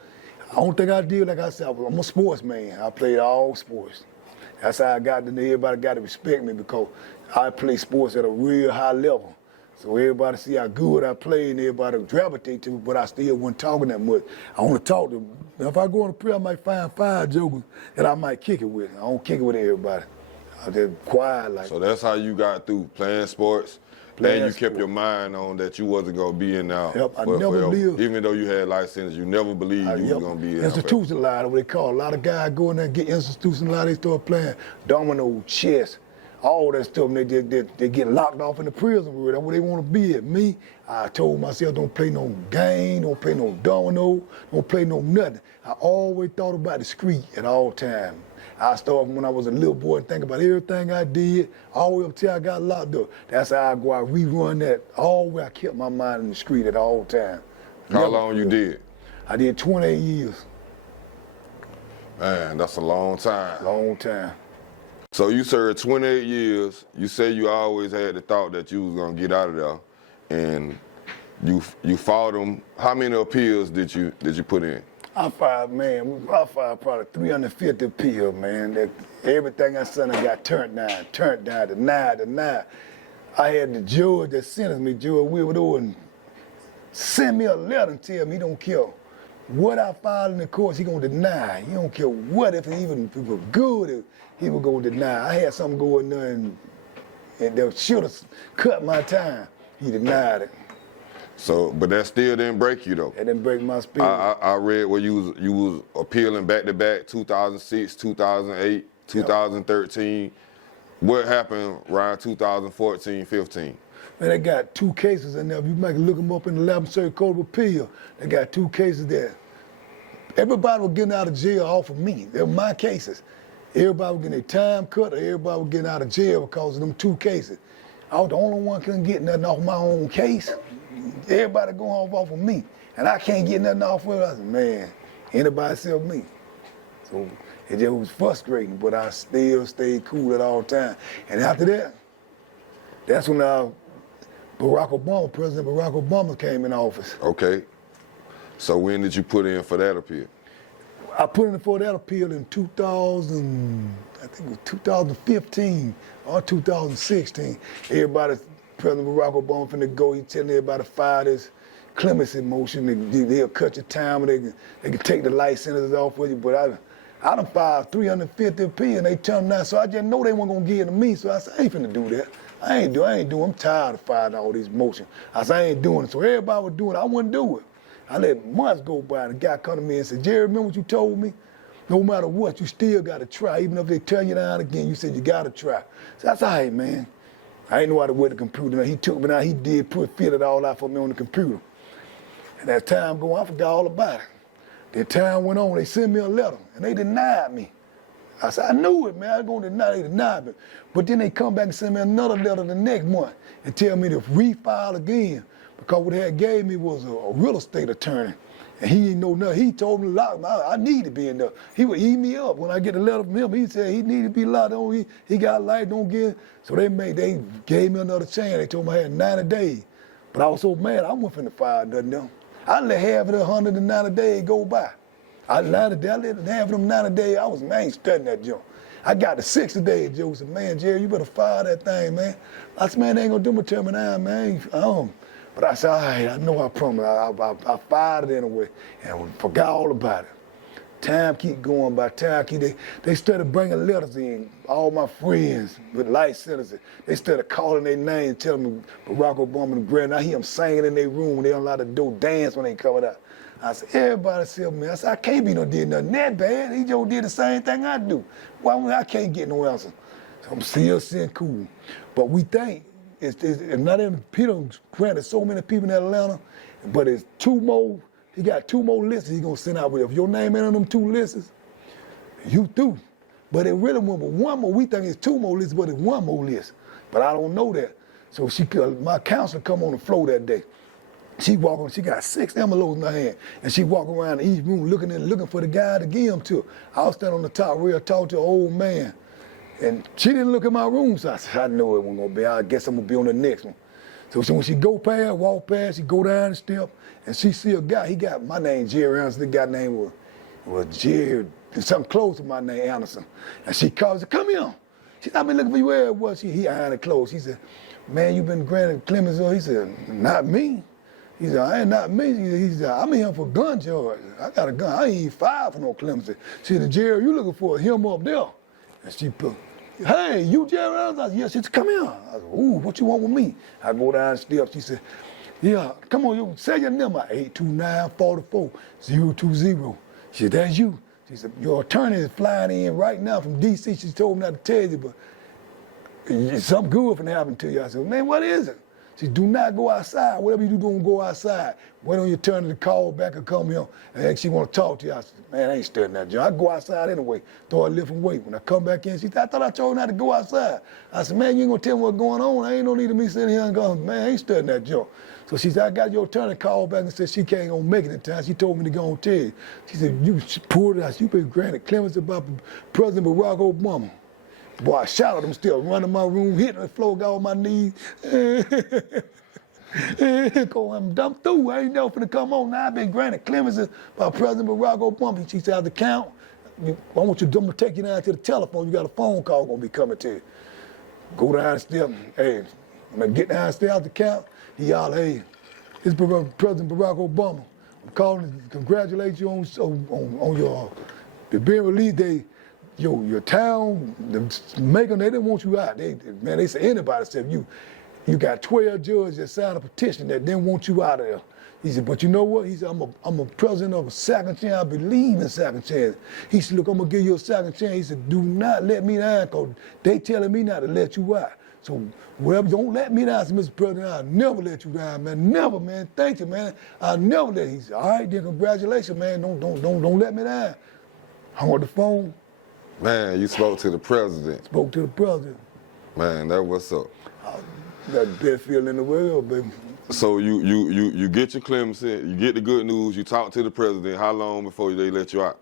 I don't think I did, like I said, I'm a sportsman. I played all sports. That's how I got to know everybody got to respect me because I play sports at a real high level. So everybody see how good I play and everybody gravitate to me, but I still wasn't talking that much. I want to talk to them. If I go on the prayer, I might find 5 jokers that I might kick it with. I don't kick it with everybody. I just quiet like. So that's how you got through playing sports? And you kept your mind on that you wasn't going to be in now. Yep, I never lived. Even though you had life sentence, you never believed you was going to be in. Institutionalized, what they call. A lot of guys go in there and get institutionalized. They start playing domino, chess, all that stuff. And they get locked off in the prison world. That's where they want to be at. Me, I told myself, don't play no game, don't play no domino, don't play no nothing. I always thought about the street at all times. I started when I was a little boy and think about everything I did, all the way up till I got locked up. That's how I go out rerun that. All the way I kept my mind in the street at all times. How long you did? I did 28 years. Man, that's a long time. Long time. So you served 28 years. You say you always had the thought that you was gonna get out of there, and you fought them. How many appeals did you put in? I fired probably 350 appeals, man. That everything I said, I got turned down, denied. I had the judge that sentenced me, Judge Wilbur, send me a letter and tell me he don't care what I filed in the courts, he gonna deny. He don't care what, if it was good, he was gonna deny. I had something going there and they should have cut my time. He denied it. So, but that still didn't break you though. That didn't break my spirit. I read where you was appealing back to back, 2006, 2008, 2013. What happened around 2014, 15? Man, they got 2 cases in there. If you might look them up in the 11th Circuit Court of Appeal, they got 2 cases there. Everybody was getting out of jail off of me. They were my cases. Everybody was getting their time cut, or everybody was getting out of jail because of them 2 cases. I was the only one couldn't get nothing off my own case. Everybody going off of me. And I can't get nothing off of it. I said, man, anybody except me. So it just was frustrating, but I still stayed cool at all times. And after that, that's when President Barack Obama came in office. Okay. So when did you put in for that appeal? I put in for that appeal in 2015 or 2016. President Barack Obama finna go, he telling everybody to file this clemency motion. They'll cut your time, and they can take the life sentences off with you. But I done filed 350 appeals and they turned them down. So I just know they weren't gonna give it to me. So I said, I ain't finna do that. I ain't doing, I'm tired of filing all these motions. I said, I ain't doing it. So everybody was doing it, I wouldn't do it. I let months go by, and the guy come to me and said, Jerry, remember what you told me? No matter what, you still gotta try. Even if they turn you down again, you said you gotta try. So I said, all right, man. I ain't know how to work the computer. Now, he took me down, he did fill it all out for me on the computer. And as time go on, I forgot all about it. Then time went on, they sent me a letter, and they denied me. I said, I knew it, man, I was gonna deny, they denied me. But then they come back and send me another letter the next month and tell me to refile again, because what they had gave me was a real estate attorney. And he didn't know nothing. He told me to lock me. I need to be in there. He would eat me up. When I get a letter from him, he said he needed to be locked on. He got life, don't get. So they gave me another chance. They told me I had 90 days. But I was so mad, I wasn't finna file nothing them. I let half of the 190 days go by. I let half of them 90 days, I ain't studying that junk. I got the 60 days, Joe said, man, Jerry, you better file that thing, man. I said, man, they ain't gonna do me turn me down, man. But I said, all right, I know I promised. I filed it anyway and forgot all about it. Time keep going by, they started bringing letters in, all my friends with life sentences. They started calling their names, telling me Barack Obama and Grant. I hear them singing in their room when they don't allow the door dance when they coming out. I said, everybody said, man, I said, I can't be did nothing that bad. He just did the same thing I do. Why I can't get no answer? So I'm still saying cool. But we think, it's not even Peter granted so many people in Atlanta, but it's 2 more. He got 2 more lists he's gonna send out with. If your name ain't on them 2 lists, you through. But it really went with 1 more. We think it's 2 more lists, but it's 1 more list. But I don't know that. So my counselor come on the floor that day. She got 6 envelopes in her hand, and she walk around each room looking for the guy to give them to. I was standing on the top rail talking to an old man. And she didn't look at my room, so I said, I know it wasn't gonna be. I guess I'm gonna be on the next one. So when she walk past, she go down the step, and she see a guy. He got my name, Jerry Anderson. The guy name was Jerry, something close to my name, Anderson. And she called, said, come here. She said, I've been looking for you where it was. He behind the clothes. He said, man, you been granted clemency. He said, not me. He said, I ain't not me. He said, I'm here for gun charge. I got a gun. I ain't even filed for no clemency. She said, Jerry, you looking for him up there? And she put, hey, you Jerry Anderson? I said, yes. She said, come here. I said, ooh, what you want with me? I go down the steps. She said, yeah, come on, you say your number, 829-44-020. She said, that's you. She said, your attorney is flying in right now from D.C. She told me not to tell you, but something good finna happen to you. I said, man, what is it? She said, do not go outside. Whatever you do, don't go outside. Wait on your turn to call back and come here. And she want to talk to you. I said, man, I ain't studying that, John. I go outside anyway, throw a lifting weight. When I come back in, she said, I thought I told you not to go outside. I said, man, you ain't gonna tell me what's going on. I ain't no need of me sitting here and going, man, I ain't studying that, Joe. So she said, I got your attorney called back and said she can't gonna make it in time. She told me to go and tell you. She said, you pulled it out. You been granted clemency by President Barack Obama. Boy, I shouted him still, running my room, hitting the floor, got on my knees. I'm through. I ain't never finna come on. Now I've been granted clemency by President Barack Obama. She said, the count, I want you, I'm gonna take you down to the telephone. You got a phone call gonna be coming to you. Go downstairs. Hey, when I get downstairs the count, he holler, hey, it's President Barack Obama. I'm calling to congratulate you on your being released. Your town, the Macon, they didn't want you out. They said anybody said you got 12 judges that signed a petition that didn't want you out of there. He said, but you know what? He said, I'm a president of a second chance. I believe in second chance. He said, look, I'm gonna give you a second chance. He said, do not let me down, because they telling me not to let you out. So whatever, don't let me down. I said, Mr. President, I'll never let you down, man. Never, man. Thank you, man. I'll never let you. He said, all right, then congratulations, man. Don't let me down. Hung on the phone. Man, you spoke to the president. Spoke to the president. Man, that what's up. Got the best feeling in the world, baby. So you get your clemency, you get the good news, you talk to the president. How long before they let you out?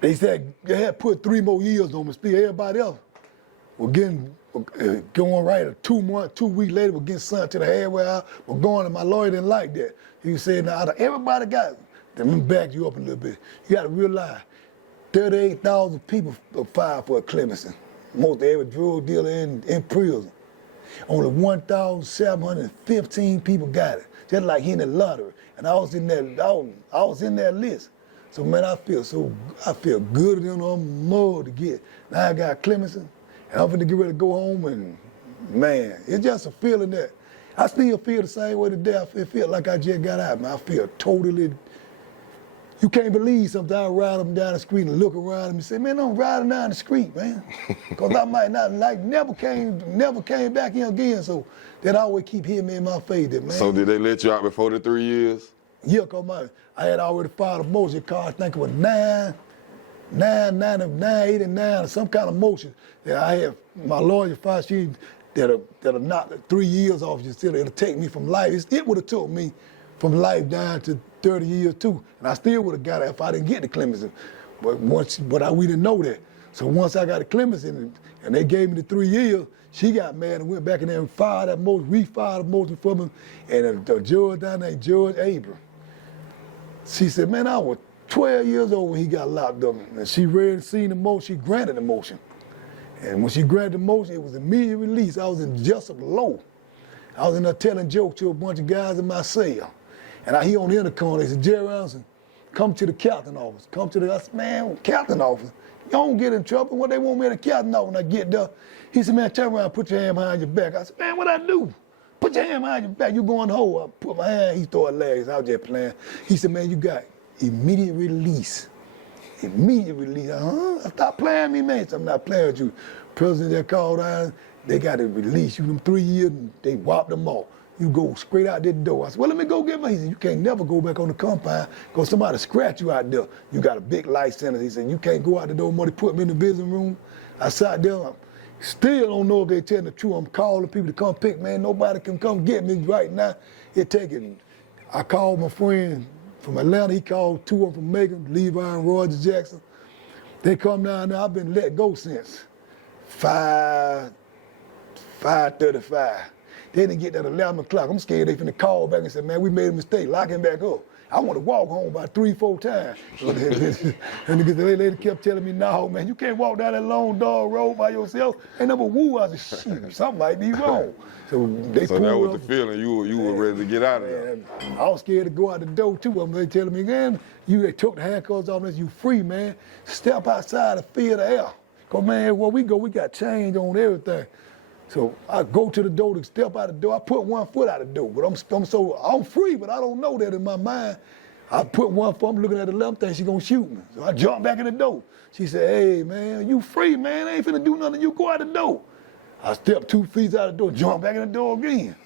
They said they had put 3 more years on me. Still, everybody else was going right. 2 weeks later, was getting sent to the halfway house. Was going, and my lawyer didn't like that. He said, now, everybody got, let me back you up a little bit. You got to realize, 38,000 people filed for a clemency. Most of every drug dealer in prison. Only 1,715 people got it, just like in the lottery. And I was in that list. So man, I feel good in on more to get. Now I got clemency, and I'm finna get ready to go home, and man, it's just a feeling that I still feel the same way today. I feel like I just got out, man. I feel totally. You can't believe sometimes I ride them down the street and look around and say, man, I'm riding down the street, man. Because I might not, never came back in again. So that always keep hitting me in my face, that, man. So did they let you out before the 3 years? Yeah, because I had already filed a motion card, I think it was 989, or some kind of motion that I had, my lawyer filed, that'll knock 3 years off. You said it'll take me from life. It would have took me from life down to 30 years too, and I still would have got it if I didn't get the clemency. But we didn't know that. So once I got the clemency and they gave me the 3 years, she got mad and went back in there and refiled a motion for me. And the judge down there, Judge Abram, she said, man, I was 12 years old when he got locked up. And she read and seen the motion, she granted the motion. And when she granted the motion, it was immediate release. I was in Jessup Low. I was in there telling jokes to a bunch of guys in my cell. And I hear on the intercom, they said, Jerry Anderson, come to the captain office. I said, man, captain office? You don't get in trouble. What they want me at the captain office when I get there? He said, man, turn around, put your hand behind your back. I said, man, what I do? Put your hand behind your back. You going home. I put my hand, he started laughing. I was just playing. He said, man, you got immediate release. Immediate release. Stop playing me, man. So I'm not playing with you. President that called down, they got to release you. Them 3 years, they whopped them all. You go straight out that door. I said, well, let me go get my. He said, you can't never go back on the compound because somebody scratch you out there. You got a big life sentence. He said, you can't go out the door. Money put me in the visiting room. I sat there. I still don't know if they telling the truth. I'm calling people to come pick, man. Nobody can come get me right now. I called my friend from Atlanta. He called 2 of them from Macon, Levi and Roger Jackson. They come down there. I've been let go since 5:35. They didn't get that 11 o'clock. I'm scared they finna call back and say, man, we made a mistake, lock him back up. I want to walk home about 3-4 times. And the lady kept telling me, no, man, you can't walk down that long dog road by yourself. Ain't no woo. I said, shoot, something might be wrong. So that was the feeling, you were ready to get out of there. I was scared to go out the door too. They telling me, man, they took the handcuffs off us, you free, man. Step outside and feel the air. Cause man, where we go, we got change on everything. So I go to the door to step out the door. I put 1 foot out the door, but I'm free, but I don't know that in my mind. I put 1 foot, I'm looking at the left thing, she gonna shoot me. So I jump back in the door. She said, hey man, you free, man. I ain't finna do nothing, you go out the door. I stepped 2 feet out the door, jump back in the door again.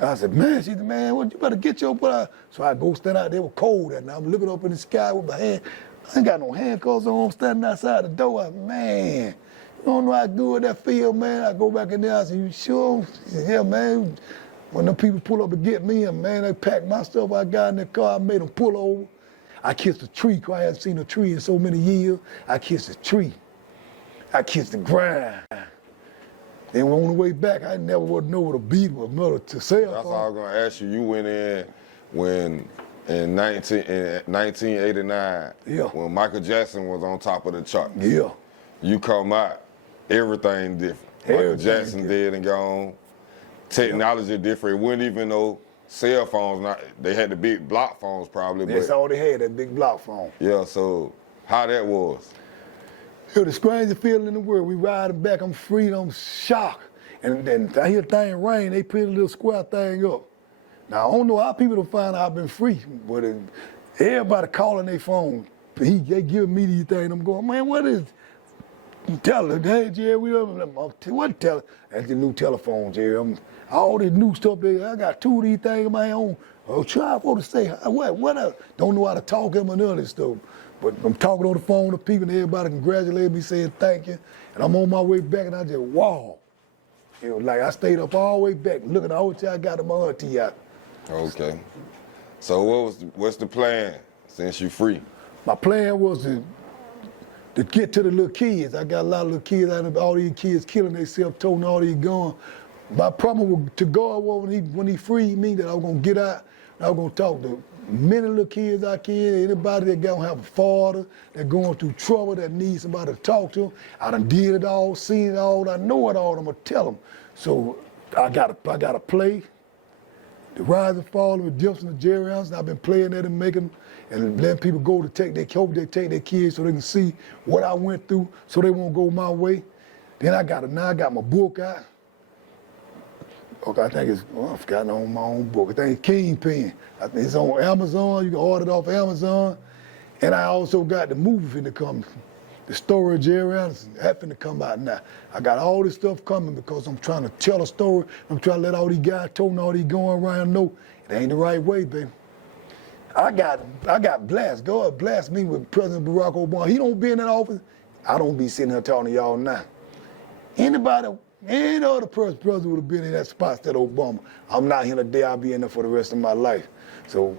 I said, man, she said, man, you better get your butt. So I go stand out there, it was cold that night. I'm looking up in the sky with my hand. I ain't got no handcuffs on, I'm standing outside the door. Man. You don't know how good that feel, man. I go back in there, I said, you sure? She said, yeah, man. When the people pull up to get me, and man, they packed my stuff I got in the car, I made them pull over. I kissed a tree, because I hadn't seen a tree in so many years. I kissed a tree. I kissed the ground. Then on the way back, I never would know what a beat was, another to cell That's phone. all I was gonna ask you. You went in when in 1989, Yeah. when Michael Jackson was on top of the chart. Yeah. You come out, everything different. Michael Everything Jackson different. dead and gone. Technology different. It wasn't even no cell phones. They had the big block phones probably. That's But all they had, that big block phone. yeah, so how that was? It was the strangest feeling in the world. We riding back, I'm free, I'm shocked. And then I hear thing rain, they put a little square thing up. Now, I don't know how people to find out I've been free, but everybody calling their phone. They giving me these things. I'm going, man, what is it? Tell her, hey, Jerry, what tell her? That's the new telephone, Jerry. All this new stuff, I got 2 of these things of my own. I'll try for to say, what else? Don't know how to talk them and none of this stuff. But I'm talking on the phone to people and everybody congratulating me, saying thank you. And I'm on my way back and I just, wow. It was like I stayed up all the way back looking at the hotel I got to my auntie out. Okay. So what's the plan since you free? My plan was to get to the little kids. I got a lot of little kids out of all these kids killing themselves, toting all these guns. My problem to God was when he freed me that I was gonna get out, and I was gonna talk to many little kids I can, anybody that don't have a father, that going through trouble, that needs somebody to talk to. I done did it all, seen it all, I know it all, I'm gonna tell them. So I gotta play the Rise and Fall, the Redemption of Jerry Anderson. I've been playing that and making and letting people go to take their kids so they can see what I went through so they won't go my way. Then I got my book out. Okay, I think I forgot on my own book. I think it's Kingpin. I think it's on Amazon. You can order it off Amazon. And I also got the movie finna come. The story of Jerry Anderson, that finna come out now. I got all this stuff coming because I'm trying to tell a story. I'm trying to let all these guys toting all these going around know it ain't the right way, baby. I got blessed. God blessed me with President Barack Obama. He don't be in that office. I don't be sitting here talking to y'all now. Any other president would have been in that spot instead of Obama. I'm not here today, I'll be in there for the rest of my life. So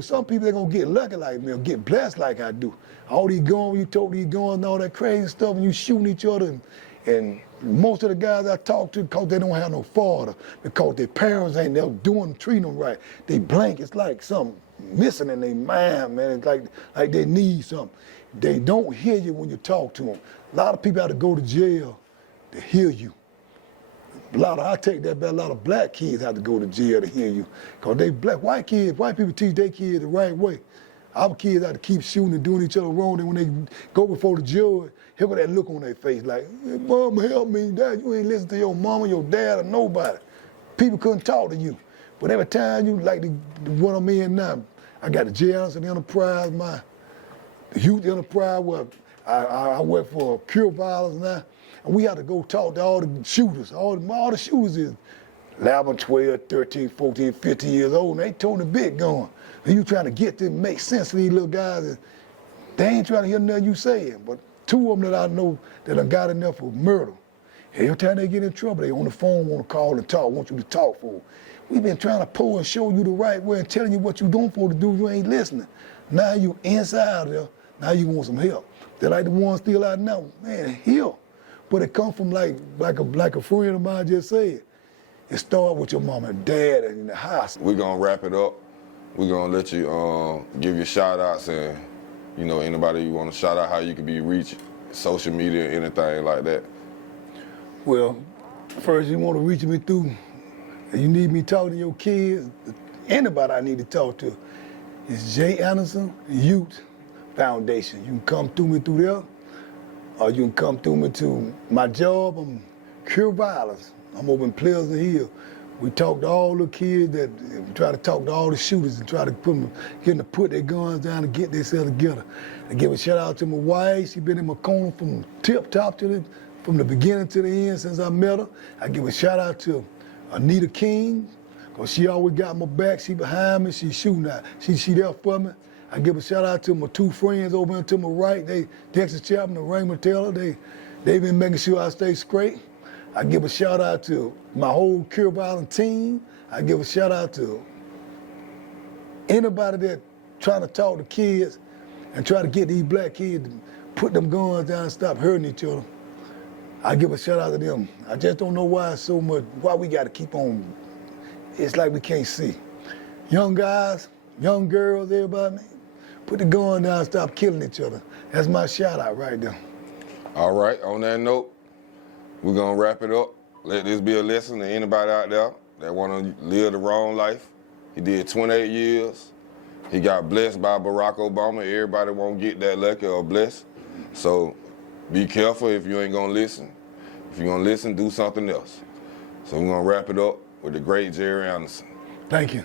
some people ain't gonna get lucky like me or get blessed like I do. All these guns, you told these guns and all that crazy stuff and you shooting each other and most of the guys I talk to, because they don't have no father, because their parents ain't never treating them right. They blank, it's like something missing in their mind, man. It's like they need something. They don't hear you when you talk to them. A lot of people have to go to jail to hear you. I take that back, a lot of black kids have to go to jail to hear you. Because white people teach their kids the right way. Our kids have to keep shooting and doing each other wrong, and when they go before the judge, here with that look on their face like, hey, Mama, help me, Dad, you ain't listen to your mama, your dad, or nobody. People couldn't talk to you. But every time you, like the one I'm in now, I got the J. Anderson Enterprise, my youth enterprise, where I work for Cure Violence now, and we have to go talk to all the shooters. All the shooters is 11, 12, 13, 14, 15 years old, and they toting the big gun. And you trying to get them, make sense of these little guys, and they ain't trying to hear nothing you saying. But 2 of them that I know that I got in there for murder, every time they get in trouble, they on the phone want to call and talk, want you to talk for them. We've been trying to pull and show you the right way and telling you what you don't for to do, you ain't listening. Now you inside there, now you want some help. They're like the ones still out now, man, help. But it come from like a friend of mine just said, it start with your mom and dad in the house. We're gonna wrap it up. We're gonna let you give your shout outs and anybody you wanna shout out, how you can be reached, social media, anything like that. Well, first you wanna reach me through, and you need me talking to your kids, anybody I need to talk to, it's J. Anderson Youth Foundation. You can come through me through there, or you can come through me to my job. I'm Cure Violence. I'm over in Pleasant Hill. We talk to all the kids try to talk to all the shooters and try to get them to put their guns down and get themselves together. I give a shout out to my wife. She been in my corner from tip-top from the beginning to the end since I met her. I give a shout out to Anita King, because she always got my back. She behind me, she shooting out. She there for me. I give a shout out to my 2 friends over to my right. Texas Chapman and Raymond Taylor. They been making sure I stay straight. I give a shout out to my whole Cure Violence team. I give a shout out to anybody that trying to talk to kids and try to get these black kids to put them guns down and stop hurting each other. I give a shout out to them. I just don't know why so much, why we got to keep on. It's like we can't see. Young guys, young girls, everybody, man, put the gun down, stop killing each other. That's my shout out right there. All right, on that note, we're gonna wrap it up. Let this be a lesson to anybody out there that wanna live the wrong life. He did 28 years. He got blessed by Barack Obama. Everybody won't get that lucky or blessed. So be careful if you ain't gonna listen. If you're gonna listen, do something else. So we're gonna wrap it up with the great Jerry Anderson. Thank you.